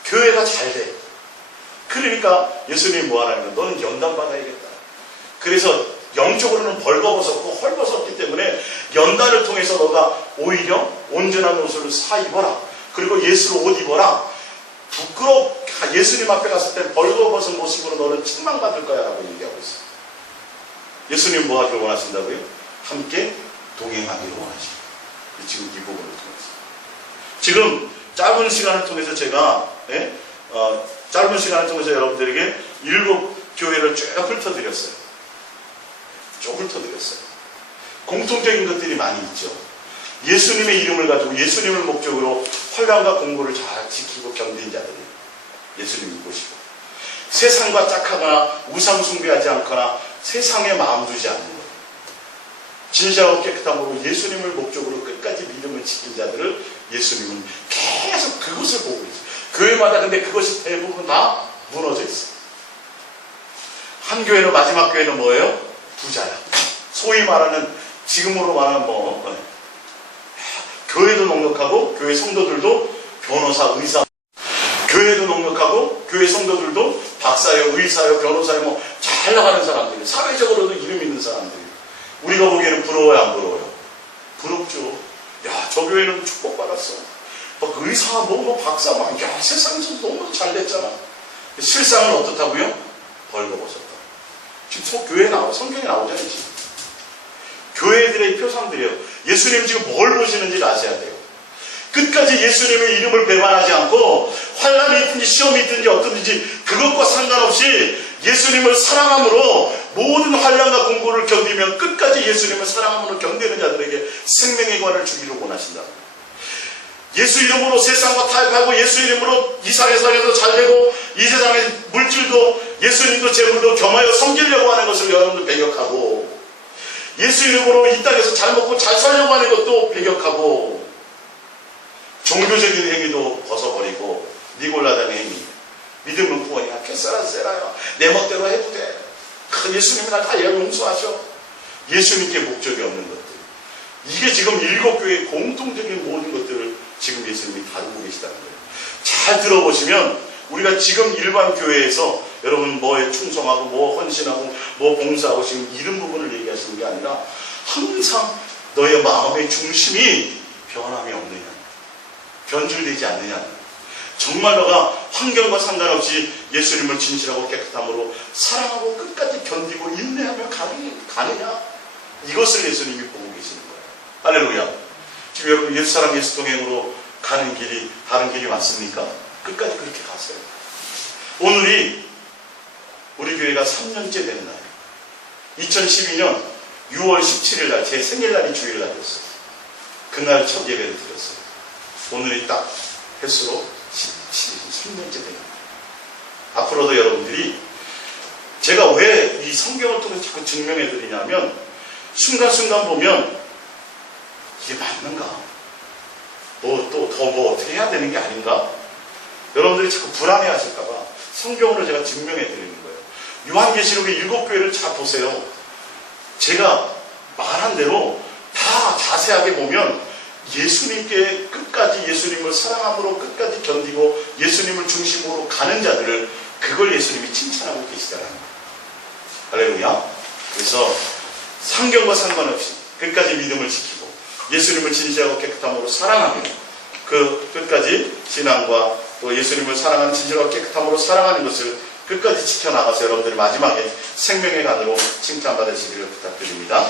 교회가 잘 돼. 그러니까 예수님이 뭐 하라는 거야? 너는 연단 받아야겠다. 그래서 영적으로는 벌거벗었고 헐벗었기 때문에 연단을 통해서 너가 오히려 온전한 옷을 사 입어라. 그리고 예수로 옷 입어라. 예수님 앞에 갔을 때 벌거벗은 모습으로 너는 책망받을 거야 라고 얘기하고 있어요. 예수님 뭐 하기를 원하신다고요? 함께 동행하기를 원하십니다. 지금 이 부분을 통해서. 지금 짧은 시간을 통해서 제가 짧은 시간을 통해서 여러분들에게 7교회를 쭉 훑어드렸어요. 쭉 훑어드렸어요. 공통적인 것들이 많이 있죠. 예수님의 이름을 가지고 예수님을 목적으로 환난과 공고를 잘 지키고 견딘 자들이 예수님 믿으시고 세상과 짝하거나 우상 숭배하지 않거나 세상에 마음 두지 않는 것. 진실하고 깨끗한 몸으로 예수님을 목적으로 끝까지 믿음을 지킨 자들을 예수님은 계속 그것을 보고 있어요. 교회마다 근데 그것이 대부분 다 무너져 있어요. 한 교회는 마지막 교회는 뭐예요? 부자야. 소위 말하는 지금으로 말하는 교회도 넉넉하고 교회 성도들도 변호사, 의사, 교회도 넉넉하고 교회 성도들도 박사요, 의사요, 변호사요, 잘 나가는 사람들이 사회적으로도 이름 있는 사람들이 우리가 보기에는 부러워요, 안 부러워요? 부럽죠. 야, 저 교회는 축복받았어. 막 의사, 박사, 야, 세상에서 너무 잘 됐잖아. 실상은 어떻다고요? 벌거벗었다. 지금 교회에 성경에 나오잖아요, 지금. 교회들의 표상들이에요. 예수님 지금 뭘 보시는지 아셔야 돼요. 끝까지 예수님의 이름을 배반하지 않고 환난이 있든지 시험이 있든지 어떤지 그것과 상관없이 예수님을 사랑함으로 모든 환난과 공고를 견디며 끝까지 예수님을 사랑함으로 견디는 자들에게 생명의 관을 주기를 원하신다. 예수 이름으로 세상과 타협하고 예수 이름으로 이 세상에서 잘되고 이 세상의 물질도 예수님도 재물도 겸하여 섬기려고 하는 것을 여러분들 배격하고 예수 이름으로 이 땅에서 잘 먹고 잘 살려고 하는 것도 배격하고 종교적인 행위도 벗어버리고 니골라당의 행위 믿음은 구원이야. 캐사라 세라야. 내 멋대로 해도 돼. 예수님이 날 다 용서하셔. 예수님께 목적이 없는 것들. 이게 지금 7교회의 공통적인 모든 것들을 지금 예수님이 다루고 계시다는 거예요. 잘 들어보시면 우리가 지금 일반 교회에서 여러분 뭐에 충성하고 뭐 헌신하고 뭐 봉사하고 지금 이런 부분을 얘기하시는 게 아니라 항상 너의 마음의 중심이 변함이 없느냐, 변질되지 않느냐, 정말 너가 환경과 상관없이 예수님을 진실하고 깨끗함으로 사랑하고 끝까지 견디고 인내하며 가느냐, 이것을 예수님이 보고 계시는 거예요. 할렐루야. 지금 여러분 옛사람 예수 동행으로 가는 길이 다른 길이 맞습니까? 끝까지 그렇게 가세요. 오늘이 우리 교회가 3년째 된 날, 2012년 6월 17일 날 제 생일날이 주일날이었어요. 그날 첫 예배를 드렸어요. 오늘이 딱 횟수로 3년째 된 날. 앞으로도 여러분들이 제가 왜 이 성경을 통해서 자꾸 증명해 드리냐면 순간순간 보면 이게 맞는가? 더 어떻게 해야 되는 게 아닌가? 여러분들이 자꾸 불안해 하실까봐 성경으로 제가 증명해 드리는 거예요. 요한계시록의 7교회를 잘 보세요. 제가 말한 대로 다 자세하게 보면 예수님께 끝까지 예수님을 사랑함으로 끝까지 견디고 예수님을 중심으로 가는 자들을 그걸 예수님이 칭찬하고 계시더라는 거예요. 할렐루야. 그래서 성경과 상관없이 끝까지 믿음을 지키고 예수님을 진실하고 깨끗함으로 사랑하며 그 끝까지 신앙과 또 예수님을 사랑하는 진실하고 깨끗함으로 사랑하는 것을 끝까지 지켜나가서 여러분들이 마지막에 생명의 간으로 칭찬받으시기를 부탁드립니다.